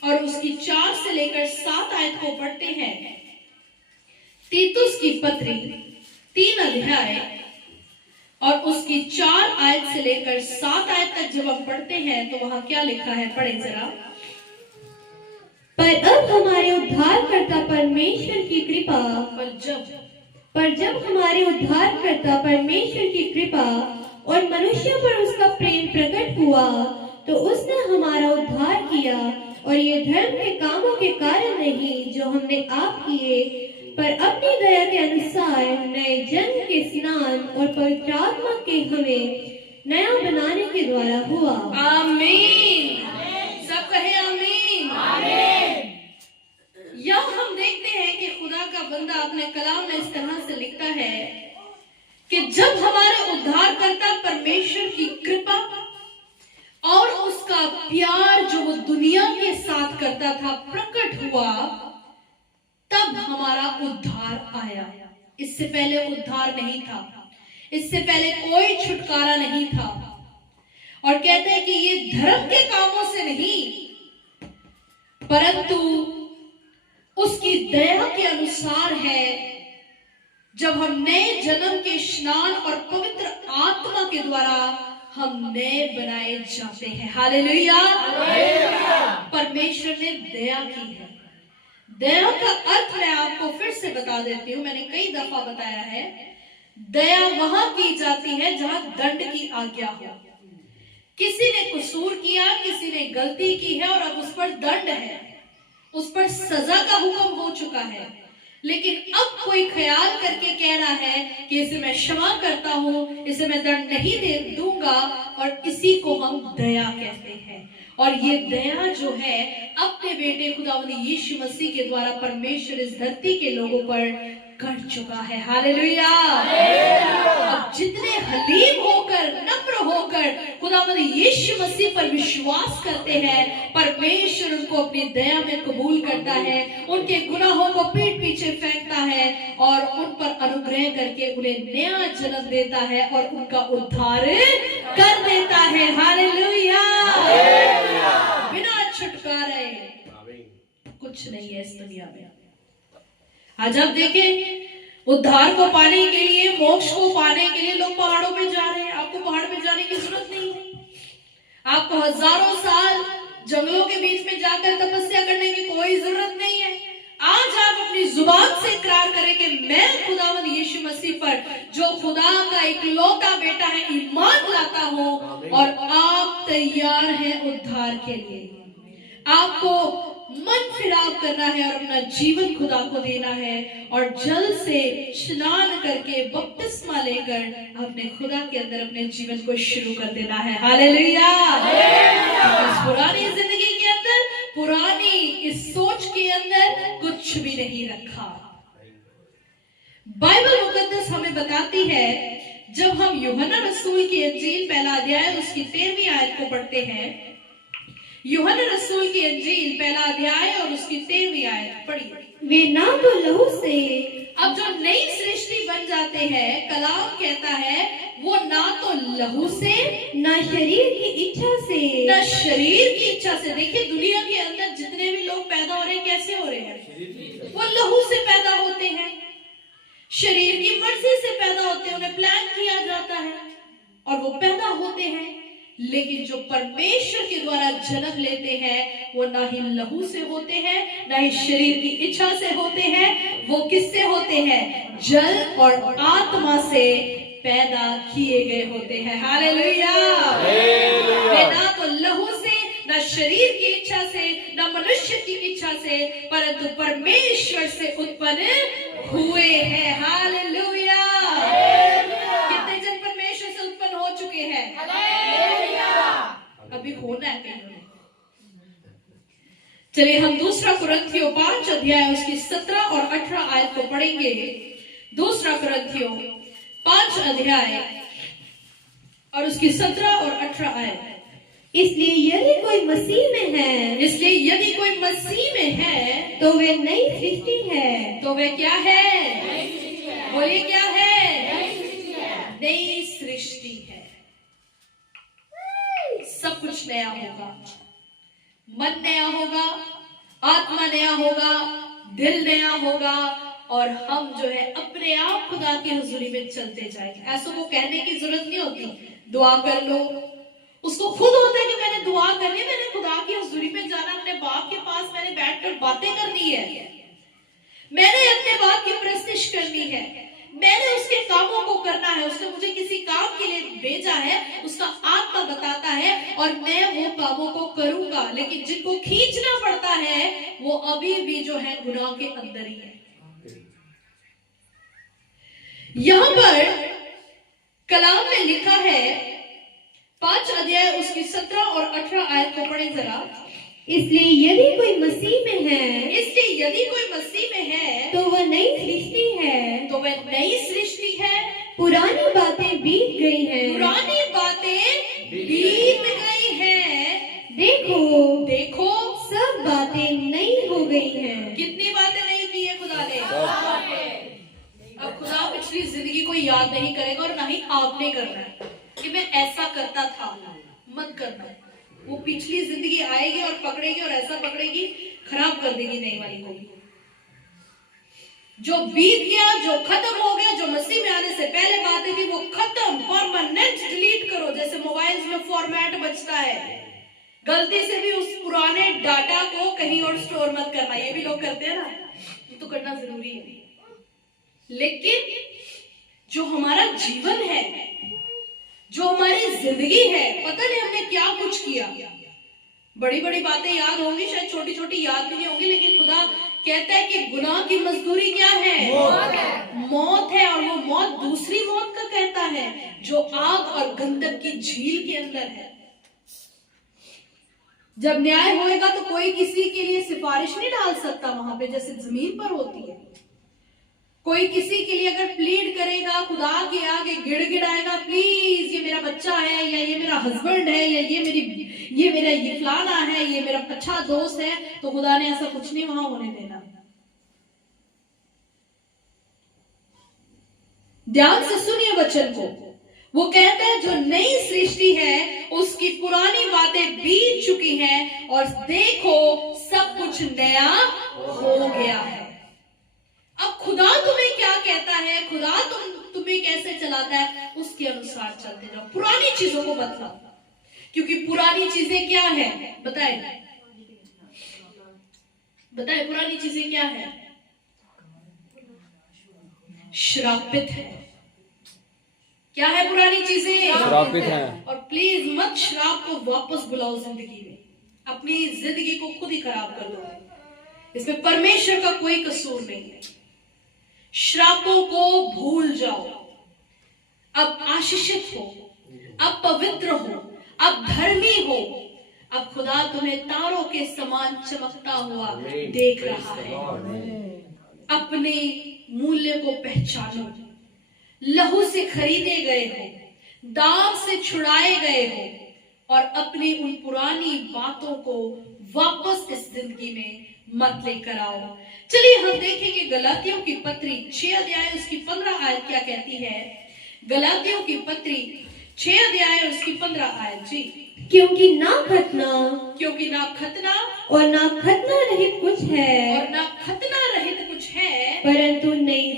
और उसकी 4 से लेकर 7 आयत को पढ़ते हैं, तीतुस की पत्री 3 अध्याय और उसकी 4 आयत से लेकर 7 आयत तक जब हम पढ़ते हैं तो वहां क्या लिखा है, पढ़े जरा। पर अब हमारे उद्धारकर्ता परमेश्वर की कृपा पर जब हमारे उद्धारकर्ता परमेश्वर की कृपा और मनुष्यों पर उसका प्रेम प्रकट हुआ तो उसने हमारा उद्धार किया, और ये धर्म के कामों के कारण नहीं जो हमने आप किए, पर अपनी दया के अनुसार नए जन्म के स्नान और पवित्र आत्मा के हमें नया बनाने के द्वारा हुआ। आमीन। सब कहे आमीन। आमीन। यह हम देखते हैं कि खुदा का बंदा अपने कलाम में इस तरह से लिखता है कि जब हमारे उद्धारकर्ता परमेश्वर की कृपा और उसका प्यार जो वो दुनिया के साथ करता था प्रकट हुआ, तब हमारा उद्धार आया। इससे पहले उद्धार नहीं था, इससे पहले कोई छुटकारा नहीं था। और कहते हैं कि ये धर्म के कामों से नहीं परंतु उसकी दया के अनुसार है। जब हम नए जन्म के स्नान और पवित्र आत्मा के द्वारा हम नए बनाए जाते हैं। हालेलुया। परमेश्वर ने दया की है। दया का अर्थ मैं आपको फिर से बता देती हूँ, मैंने कई दफा बताया है। दया वहां की जाती है जहां दंड की आज्ञा हो। किसी ने कसूर किया, किसी ने गलती की है और अब उस पर दंड है, उस पर सजा का हुक्म हो चुका है, लेकिन अब कोई ख्याल करके कह रहा है कि इसे मैं क्षमा करता हूं, इसे मैं दंड नहीं दे दूंगा, और इसी को हम दया कहते हैं। और ये दया जो है अपने बेटे खुदावंद यीशु मसीह के द्वारा परमेश्वर इस धरती के लोगों पर कर चुका है। हालेलुया। अब जितने हलीम होकर, नम्र होकर खुदावंद यीशु मसीह पर विश्वास करते हैं, परमेश्वर उनको अपनी दया में कबूल करता है, उनके गुनाहों को पीठ पीछे फेंकता है और उन पर अनुग्रह करके उन्हें नया जन्म देता है और उनका उद्धार कर देता है। हालेलुया। बिना छुटकारे कुछ नहीं है इस दुनिया में। आज आप देखें, उद्धार को पाने के लिए, मोक्ष को पाने के लिए लोग पहाड़ों पे जा रहे हैं। आपको पहाड़ पे जाने की जरूरत नहीं है। आपको हजारों साल जंगलों के बीच में जाकर तपस्या करने की कोई जरूरत नहीं है। आज आप अपनी जुबान से इकरार करें कि मैं खुदावंद यीशु मसीह पर, जो खुदा का इकलौता बेटा है, ईमान लाता हूं, और आप तैयार हैं उद्धार के लिए। आपको मन फिराव करना है और अपना जीवन खुदा को देना है और जल से स्नान करके बपतिस्मा लेकर अपने खुदा के अंदर अपने जीवन को शुरू कर देना है। हालेलुया। इस पुरानी जिंदगी के अंदर, पुरानी इस सोच के अंदर कुछ भी नहीं रखा। बाइबल मुकद्दस हमें बताती है, जब हम यूहन्ना रसूल की इंजील पहला अध्याय उसकी 13वीं आयत को पढ़ते हैं, यूहन्ना रसूल की इंजील पहला अध्याय और उसकी 13वीं आयत पढ़िए। वे ना तो लहू से, अब जो नई सृष्टि बन जाते हैं, कलाम कहता है वो ना तो लहू से, ना शरीर की इच्छा से, ना शरीर की इच्छा से। देखिए दुनिया के अंदर जितने भी लोग पैदा हो रहे हैं, कैसे हो रहे हैं? वो लहू से पैदा होते हैं, शरीर की मर्जी से पैदा होते हैं, उन्हें प्लान किया जाता है और वो पैदा होते हैं। लेकिन जो परमेश्वर के द्वारा जन्म लेते हैं वो ना ही लहू से होते हैं, ना ही शरीर की इच्छा से होते हैं। वो किससे होते हैं? जल और आत्मा से पैदा किए गए होते हैं। हालेलुया। वे ना तो लहू से, ना शरीर की इच्छा से, ना मनुष्य की इच्छा से, परंतु परमेश्वर से उत्पन्न हुए हैं। हालेलुया। कितने जन परमेश्वर से उत्पन्न हो चुके हैं? अभी होना है कहीं। चलिए हम दूसरा कुरिन्थियों 5 अध्याय उसकी 17 और 18 आयत को पढ़ेंगे। दूसरा कुरिन्थियों 5 अध्याय और उसकी 17 और 18 आयत। इसलिए यदि कोई मसीह में है इसलिए यदि कोई मसीह में है तो वे नई सृष्टि है। तो वे क्या है? बोलिए क्या है? नई सृष्टि है। सब कुछ नया होगा, मन नया होगा, आत्मा नया होगा, दिल नया होगा, और हम जो है अपने आप खुदा की हुजूरी में चलते जाएंगे। ऐसों को कहने की जरूरत नहीं होती दुआ कर लो, उसको खुद होता है कि मैंने दुआ करनी है, मैंने खुदा की हुजूरी में जाना, अपने बाप के पास मैंने बैठकर बातें करनी है, मैंने अपने बाप की प्रस्तिश करनी है, मैंने उसके कामों को करना है, उसने मुझे किसी काम के लिए भेजा है, उसका आत्मा बताता है और मैं वो कामों को करूंगा। लेकिन जिनको खींचना पड़ता है वो अभी भी जो है गुनाह के अंदर ही है। यहां पर कलाम में लिखा है 5 अध्याय उसकी 17 और 18 आयत को पढ़ें जरा। इसलिए यदि कोई मसीह में है, इसलिए यदि कोई मसीह में है तो वह नई सृष्टि है। तो वह नई सृष्टि है। पुरानी बातें बीत गई हैं। पुरानी बातें बीत गई हैं। देखो देखो सब बातें नई हो गई हैं। कितनी बातें नहीं की है खुदा ने। अब खुदा पिछली जिंदगी को याद नहीं करेगा और ना ही आपने करना है कि मैं ऐसा करता था, मत करना। वो पिछली जिंदगी आएगी और पकड़ेगी और ऐसा पकड़ेगी, खराब कर देगी नई वाली को। जो बीत गया, जो खत्म हो गया, जो मसीह में आने से पहले बातें थी वो खत्म, परमानेंट डिलीट करो। जैसे मोबाइल्स में फॉर्मेट बचता है, गलती से भी उस पुराने डाटा को कहीं और स्टोर मत करना। ये भी लोग करते हैं ना, ये तो करना जरूरी है। लेकिन जो हमारा जीवन है, जो हमारी जिंदगी है, पता नहीं हमने क्या कुछ किया। बड़ी बड़ी बातें याद होंगी, शायद छोटी छोटी याद भी नहीं होंगी, लेकिन खुदा कहता है कि गुनाह की मजदूरी क्या है? मौत है। और वो मौत दूसरी मौत का कहता है जो आग और गंधक की झील के अंदर है। जब न्याय होएगा तो कोई किसी के लिए सिफारिश नहीं डाल सकता वहां पे, जैसे जमीन पर होती है। कोई किसी के लिए अगर प्लीड करेगा, खुदा के आगे गिड़गिड़ाएगा, प्लीज ये मेरा बच्चा है, या ये मेरा हस्बैंड है, या ये मेरा ये फलाना है, ये मेरा अच्छा दोस्त है, तो खुदा ने ऐसा कुछ नहीं वहां होने देना। ध्यान से सुनिए वचन को। वो कहता है जो नई सृष्टि है उसकी पुरानी बातें बीत चुकी हैं और देखो सब कुछ नया हो गया है। अब खुदा तुम्हें क्या कहता है, खुदा तुम्हें कैसे चलाता है, उसके अनुसार चलते जाओ। पुरानी चीजों को बदलाओ, क्योंकि पुरानी चीजें क्या है? बताए पुरानी चीजें क्या है? श्रापित है। क्या है? पुरानी चीजें श्रापित है। और प्लीज मत श्राप को वापस बुलाओ जिंदगी में। अपनी जिंदगी को खुद ही खराब कर दो, इसमें परमेश्वर का कोई कसूर नहीं है। श्रापों को भूल जाओ। अब आशीषित हो, अब पवित्र हो, अब धर्मी हो। अब खुदा तुम्हें तारों के समान चमकता हुआ देख रहा है। अपने मूल्य को पहचानो। लहू से खरीदे गए हो, दाम से छुड़ाए गए हो, और अपनी उन पुरानी बातों को वापस इस जिंदगी में मत लेकर आओ। चलिए हम देखेंगे गलातियों की पत्री 6 अध्याय उसकी 15 आयत क्या कहती है। गलातियों की पत्री 6 अध्याय उसकी 15 आयत जी। क्योंकि ना खतना और ना खतना रहित कुछ है, और ना खतना रहित कुछ है, परंतु नई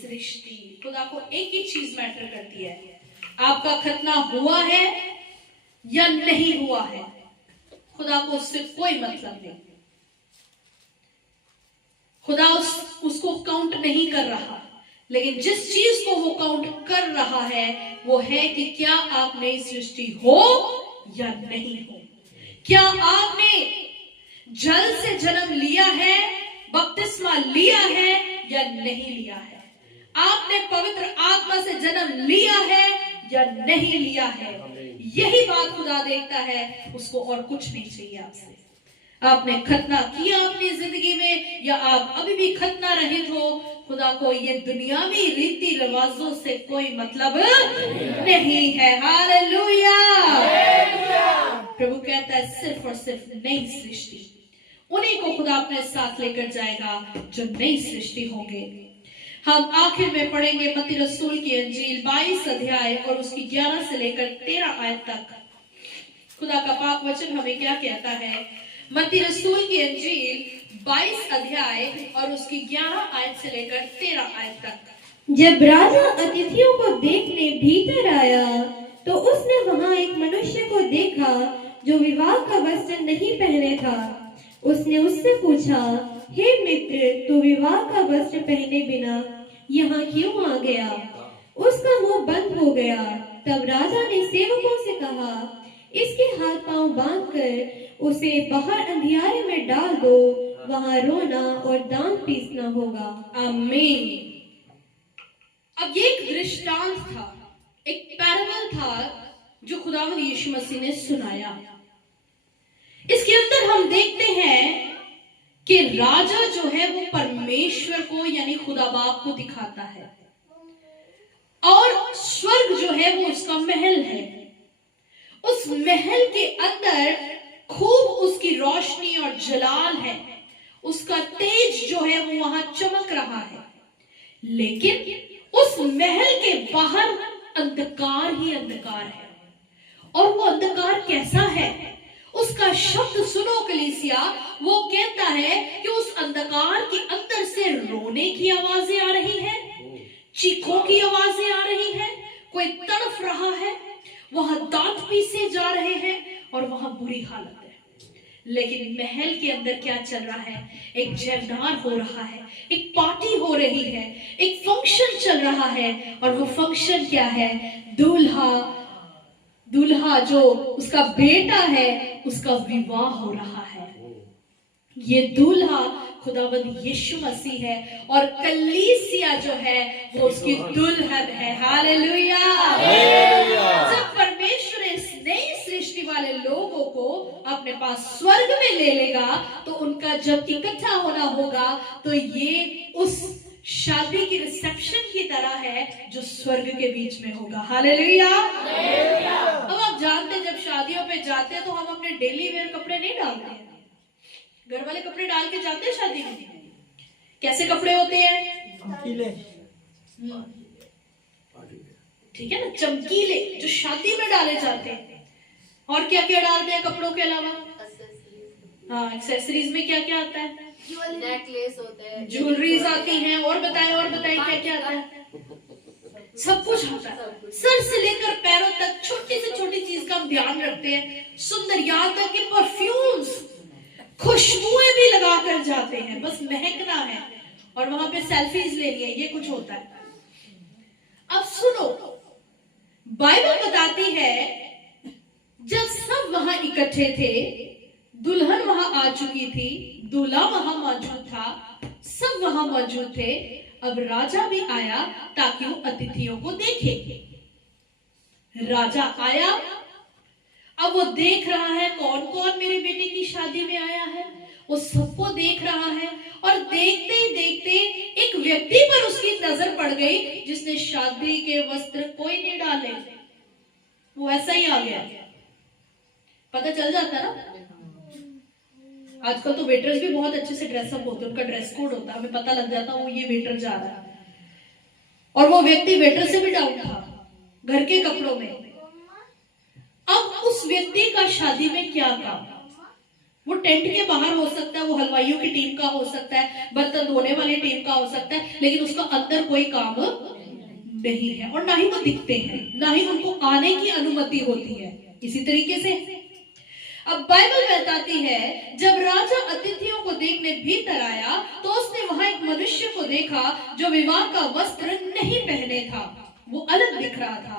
सृष्टि। खुदा को एक ही चीज मैटर करती है, आपका खतना हुआ है या नहीं हुआ है। खुदा को उससे कोई मतलब नहीं। खुदा उसको काउंट नहीं कर रहा, लेकिन जिस चीज को वो काउंट कर रहा है वो है कि क्या आप नई सृष्टि हो या नहीं हो। क्या आपने जल से जन्म लिया है, बपतिस्मा लिया है या नहीं लिया है। आपने पवित्र आत्मा से जन्म लिया है या नहीं लिया है। यही बात खुदा देखता है, उसको और कुछ नहीं चाहिए आपसे। आपने खतना किया अपनी जिंदगी में या आप अभी भी खतना रहित हो, खुदा को ये दुनियावी रीति रिवाजों से कोई मतलब नहीं है। हालेलुया, प्रभु कहता है सिर्फ और सिर्फ नई सृष्टि, उन्हीं को खुदा अपने साथ लेकर जाएगा जो नई सृष्टि होंगे। हम आखिर में पढ़ेंगे मत्ती रसूल की अंजील 22 अध्याय और उसकी 11 से लेकर 13 आयत तक। खुदा का पाक वचन हमें क्या कहता है? मत्ती रसूल की अंजील 22 अध्याय और उसकी 11 आयत से लेकर 13 आयत तक। जब राजा अतिथियों को देखने भीतर आया तो उसने वहां एक मनुष्य को देखा जो विवाह का वस्त्र नहीं पहने था। उसने उससे पूछा, हे मित्र, तू विवाह का वस्त्र पहने बिना यहाँ क्यों आ गया? उसका मुंह बंद हो गया। तब राजा ने सेवकों से कहा, इसके हाथ पांव बांधकर उसे बाहर अंधियारे में डाल दो, वहां रोना और दांत पीसना होगा। आमीन। अब ये एक दृष्टांत था, एक पैराबल था जो खुदावंद यीशु मसीह ने सुनाया। इसके अंदर हम देखते हैं कि राजा जो है वो परमेश्वर को यानी खुदा बाप को दिखाता है और स्वर्ग जो है वो उसका महल है। उस महल के अंदर खूब उसकी रोशनी और जलाल है, उसका तेज जो है वो वहां चमक रहा है, लेकिन उस महल के बाहर अंधकार ही अंधकार है। और वो अंधकार कैसा है? उसका शब्द सुनो कलीसिया, वो कहता है कि उस अंधकार के अंदर से रोने की आवाजें आ रही हैं, चीखों की आवाजें आ रही हैं, कोई तड़फ रहा है, वहां दांत पीसे जा रहे हैं और वहां बुरी हालत है। लेकिन महल के अंदर क्या चल रहा है? एक जयमाल हो रहा है, एक पार्टी हो रही है, एक फंक्शन चल रहा है। और वो फंक्शन क्या है? दूल्हा जो उसका बेटा है उसका विवाह हो रहा है। ये दूल्हा खुदावंद यीशु मसीह है और कलीसिया जो है वो उसकी दुल्हन है। हालेलुया। जब परमेश्वर इस नई सृष्टि वाले लोगों को अपने पास स्वर्ग में ले लेगा तो उनका जब इकट्ठा होना होगा तो ये उस शादी की रिसेप्शन की तरह है जो स्वर्ग के बीच में होगा। हालेलुया। अब आप जानते हैं जब शादियों पे जाते हैं तो हम अपने डेली वेयर कपड़े नहीं डालते हैं, घर वाले कपड़े डाल के जाते हैं शादी में। कैसे कपड़े होते हैं? चमकीले। ठीक है ना, चमकीले जो शादी में डाले जाते हैं। और क्या क्या डालते हैं कपड़ों के अलावा? हाँ, एक्सेसरीज में क्या क्या आता है? नेकलेस होते हैं, ज्वेलरीज आती हैं। और बताएं क्या क्या आता है? सब कुछ आता है, सर से लेकर पैरों तक छोटी से छोटी चीज का हम ध्यान रखते हैं। सुंदर, यहाँ तक कि परफ्यूम्स, खुशबुएं भी लगा कर जाते हैं, बस महकना है और वहां पे सेल्फीज लेनी है, ये कुछ होता है। अब सुनो, बाइबल बताती है जब सब वहां इकट्ठे थे, दुल्हन वहां आ चुकी थी, दूल्हा वहां मौजूद था, सब वहां मौजूद थे। अब राजा भी आया ताकि वो अतिथियों को देखे। राजा आया, अब वो देख रहा है कौन कौन मेरे बेटे की शादी में आया है, वो सबको देख रहा है। और देखते ही देखते एक व्यक्ति पर उसकी नजर पड़ गई जिसने शादी के वस्त्र कोई नहीं डाले, वो ऐसा ही आ गया। पता चल जाता ना, आजकल तो वेटर्स भी बहुत अच्छे से ड्रेसअप होते हैं, उनका ड्रेस कोड होता है, हमें पता लग जाता वो ये वेटर जा रहा है। और वो व्यक्ति वेटर से भी डाउन था, घर के कपड़ों में। अब उस व्यक्ति का शादी में क्या काम? वो टेंट के बाहर हो सकता है, वो हलवाइयों की टीम का हो सकता है, बर्तन धोने वाली टीम का हो सकता है, लेकिन उसका अंदर कोई काम नहीं है और ना ही वो दिखते हैं, ना ही उनको आने की अनुमति होती है। इसी तरीके से अब बाइबल बताती है जब राजा अतिथियों को देखने भीतर आया तो उसने वहां एक मनुष्य को देखा जो विवाह का वस्त्र नहीं पहने था, वो अलग दिख रहा था।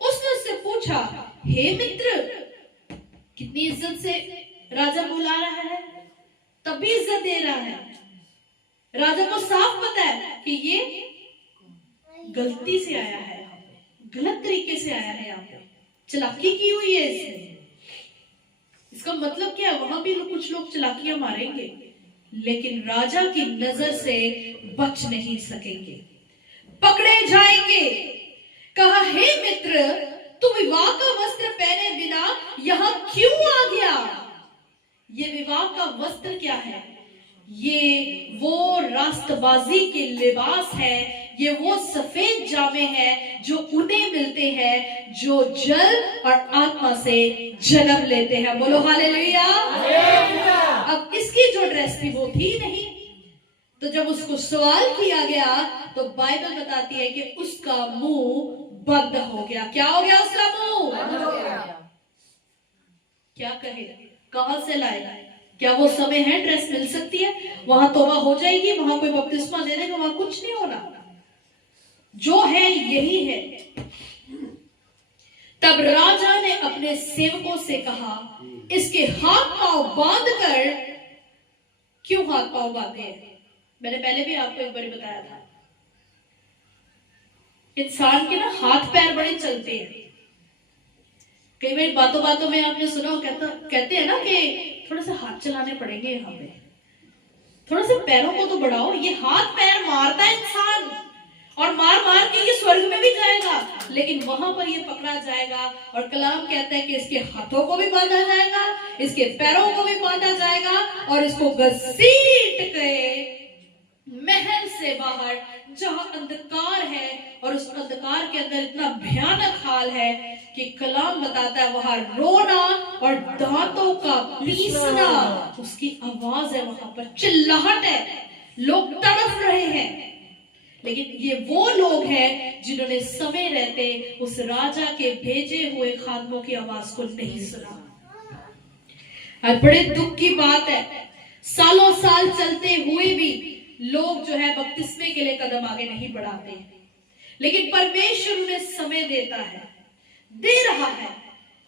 उसने उससे पूछा, हे मित्र। कितनी इज्जत से राजा बुला रहा है, तब भी इज्जत दे रहा है। राजा को साफ पता है कि ये गलती से आया है, गलत तरीके से आया है, यहाँ पे चालाकी की हुई है इसने। इसका मतलब क्या है? वहां भी कुछ लोग चालाकियां मारेंगे, लेकिन राजा की नजर से बच नहीं सकेंगे, पकड़े जाएंगे। कहा, हे मित्र, तू विवाह का वस्त्र पहने बिना यहाँ क्यों आ गया? ये विवाह का वस्त्र क्या है? ये वो रास्तबाजी के लिबास है, ये वो सफेद जामे हैं जो उन्हें मिलते हैं जो जल और आत्मा से जन्म लेते हैं। बोलो हालेलुया। अब इसकी जो ड्रेस थी वो थी नहीं, तो जब उसको सवाल किया गया तो बाइबल बताती है कि उसका मुंह बंद हो गया। क्या हो गया? उसका मुंह बंद हो गया। क्या कहे, कहां से लाएगा? क्या वो समय है ड्रेस मिल सकती है? वहां तौबा हो जाएगी, वहां कोई बपतिस्मा दे देगा, वहां कुछ नहीं होना। जो है यही है। तब राजा ने अपने सेवकों से कहा, इसके हाथ पांव बांध कर। क्यों हाथ पांव बांधे? मैंने पहले भी आपको एक बार बताया था, इंसान के ना हाथ पैर बड़े चलते हैं। कई बार बातों बातों में आपने सुना हो, कहते हैं ना कि थोड़ा सा हाथ चलाने पड़ेंगे, यहाँ पे थोड़ा सा पैरों को तो बढ़ाओ। ये हाथ पैर मारता है इंसान, और मार मार के ये स्वर्ग में भी जाएगा, लेकिन वहां पर ये पकड़ा जाएगा। और कलाम कहता है कि इसके हाथों को भी बांधा जाएगा, इसके पैरों को भी बांधा जाएगा, और इसको घसीट के महल से बाहर जहां अंधकार है, और उस अंधकार के अंदर इतना भयानक हाल है कि कलाम बताता है वहां रोना और दांतों का पीसना, उसकी आवाज है, वहां पर चिल्लाहट है, लोग तड़प रहे हैं। लेकिन ये वो लोग हैं जिन्होंने समय रहते उस राजा के भेजे हुए खादमों की आवाज को नहीं सुना। और बड़े दुख की बात है, सालों साल चलते हुए भी लोग जो है बपतिस्मे के लिए कदम आगे नहीं बढ़ाते हैं। लेकिन परमेश्वर उन्हें समय देता है, दे रहा है,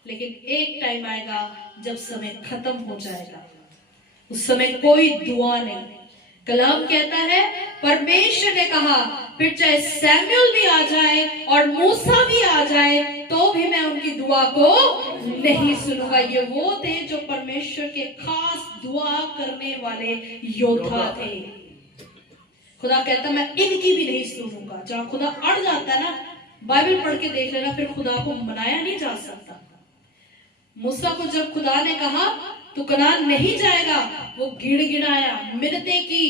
लेकिन एक टाइम आएगा जब समय खत्म हो जाएगा। उस समय कोई दुआ नहीं। कलाम कहता है, परमेश्वर ने कहा, फिर चाहे सैमुअल भी आ जाए और मूसा भी आ जाए तो भी मैं उनकी दुआ को नहीं सुनूंगा। ये वो थे जो परमेश्वर के खास दुआ करने वाले योद्धा थे। खुदा कहता मैं इनकी भी नहीं सुनूंगा। जहां खुदा अड़ जाता है ना, बाइबल पढ़ के देख लेना, फिर खुदा को मनाया नहीं जा सकता। मूसा को जब खुदा ने कहा तू कनान नहीं जाएगा, वो गिड़गिड़ाया, मिन्नतें की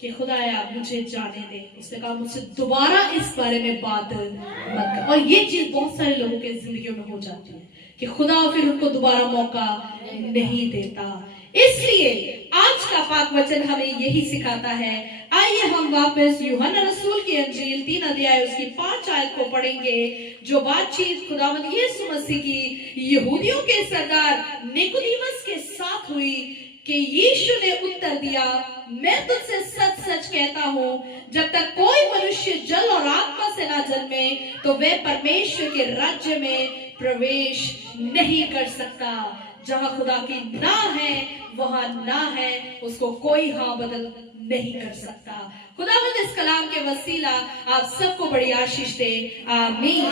कि खुदाया मुझे जाने दे। उसने कहा मुझसे दोबारा इस बारे में बात मत कर। और ये चीज बहुत सारे लोगों के जिंदगियों में हो जाती है कि खुदा फिर उनको दोबारा मौका नहीं देता। इसलिए आज का पाक वचन हमें यही सिखाता है। आइए हम वापस यूहन्ना रसूल की अंजील 3 अध्याय उसकी 5 आयत को पढ़ेंगे, जो बातचीत खुदावंद यीशु मसीह की यहूदियों के सरदार निकोदेमुस के साथ हुई कि यीशु ने उत्तर दिया, मैं तुझसे सच सच कहता हूँ, जब तक कोई मनुष्य जल और आत्मा से ना जन्मे तो वह परमेश्वर के राज्य में प्रवेश नहीं कर सकता। जहां खुदा की ना है वहां ना है, उसको कोई हाँ बदल नहीं कर सकता। खुदावंद इस कलाम के वसीला आप सबको बड़ी आशीष दे। आमीन।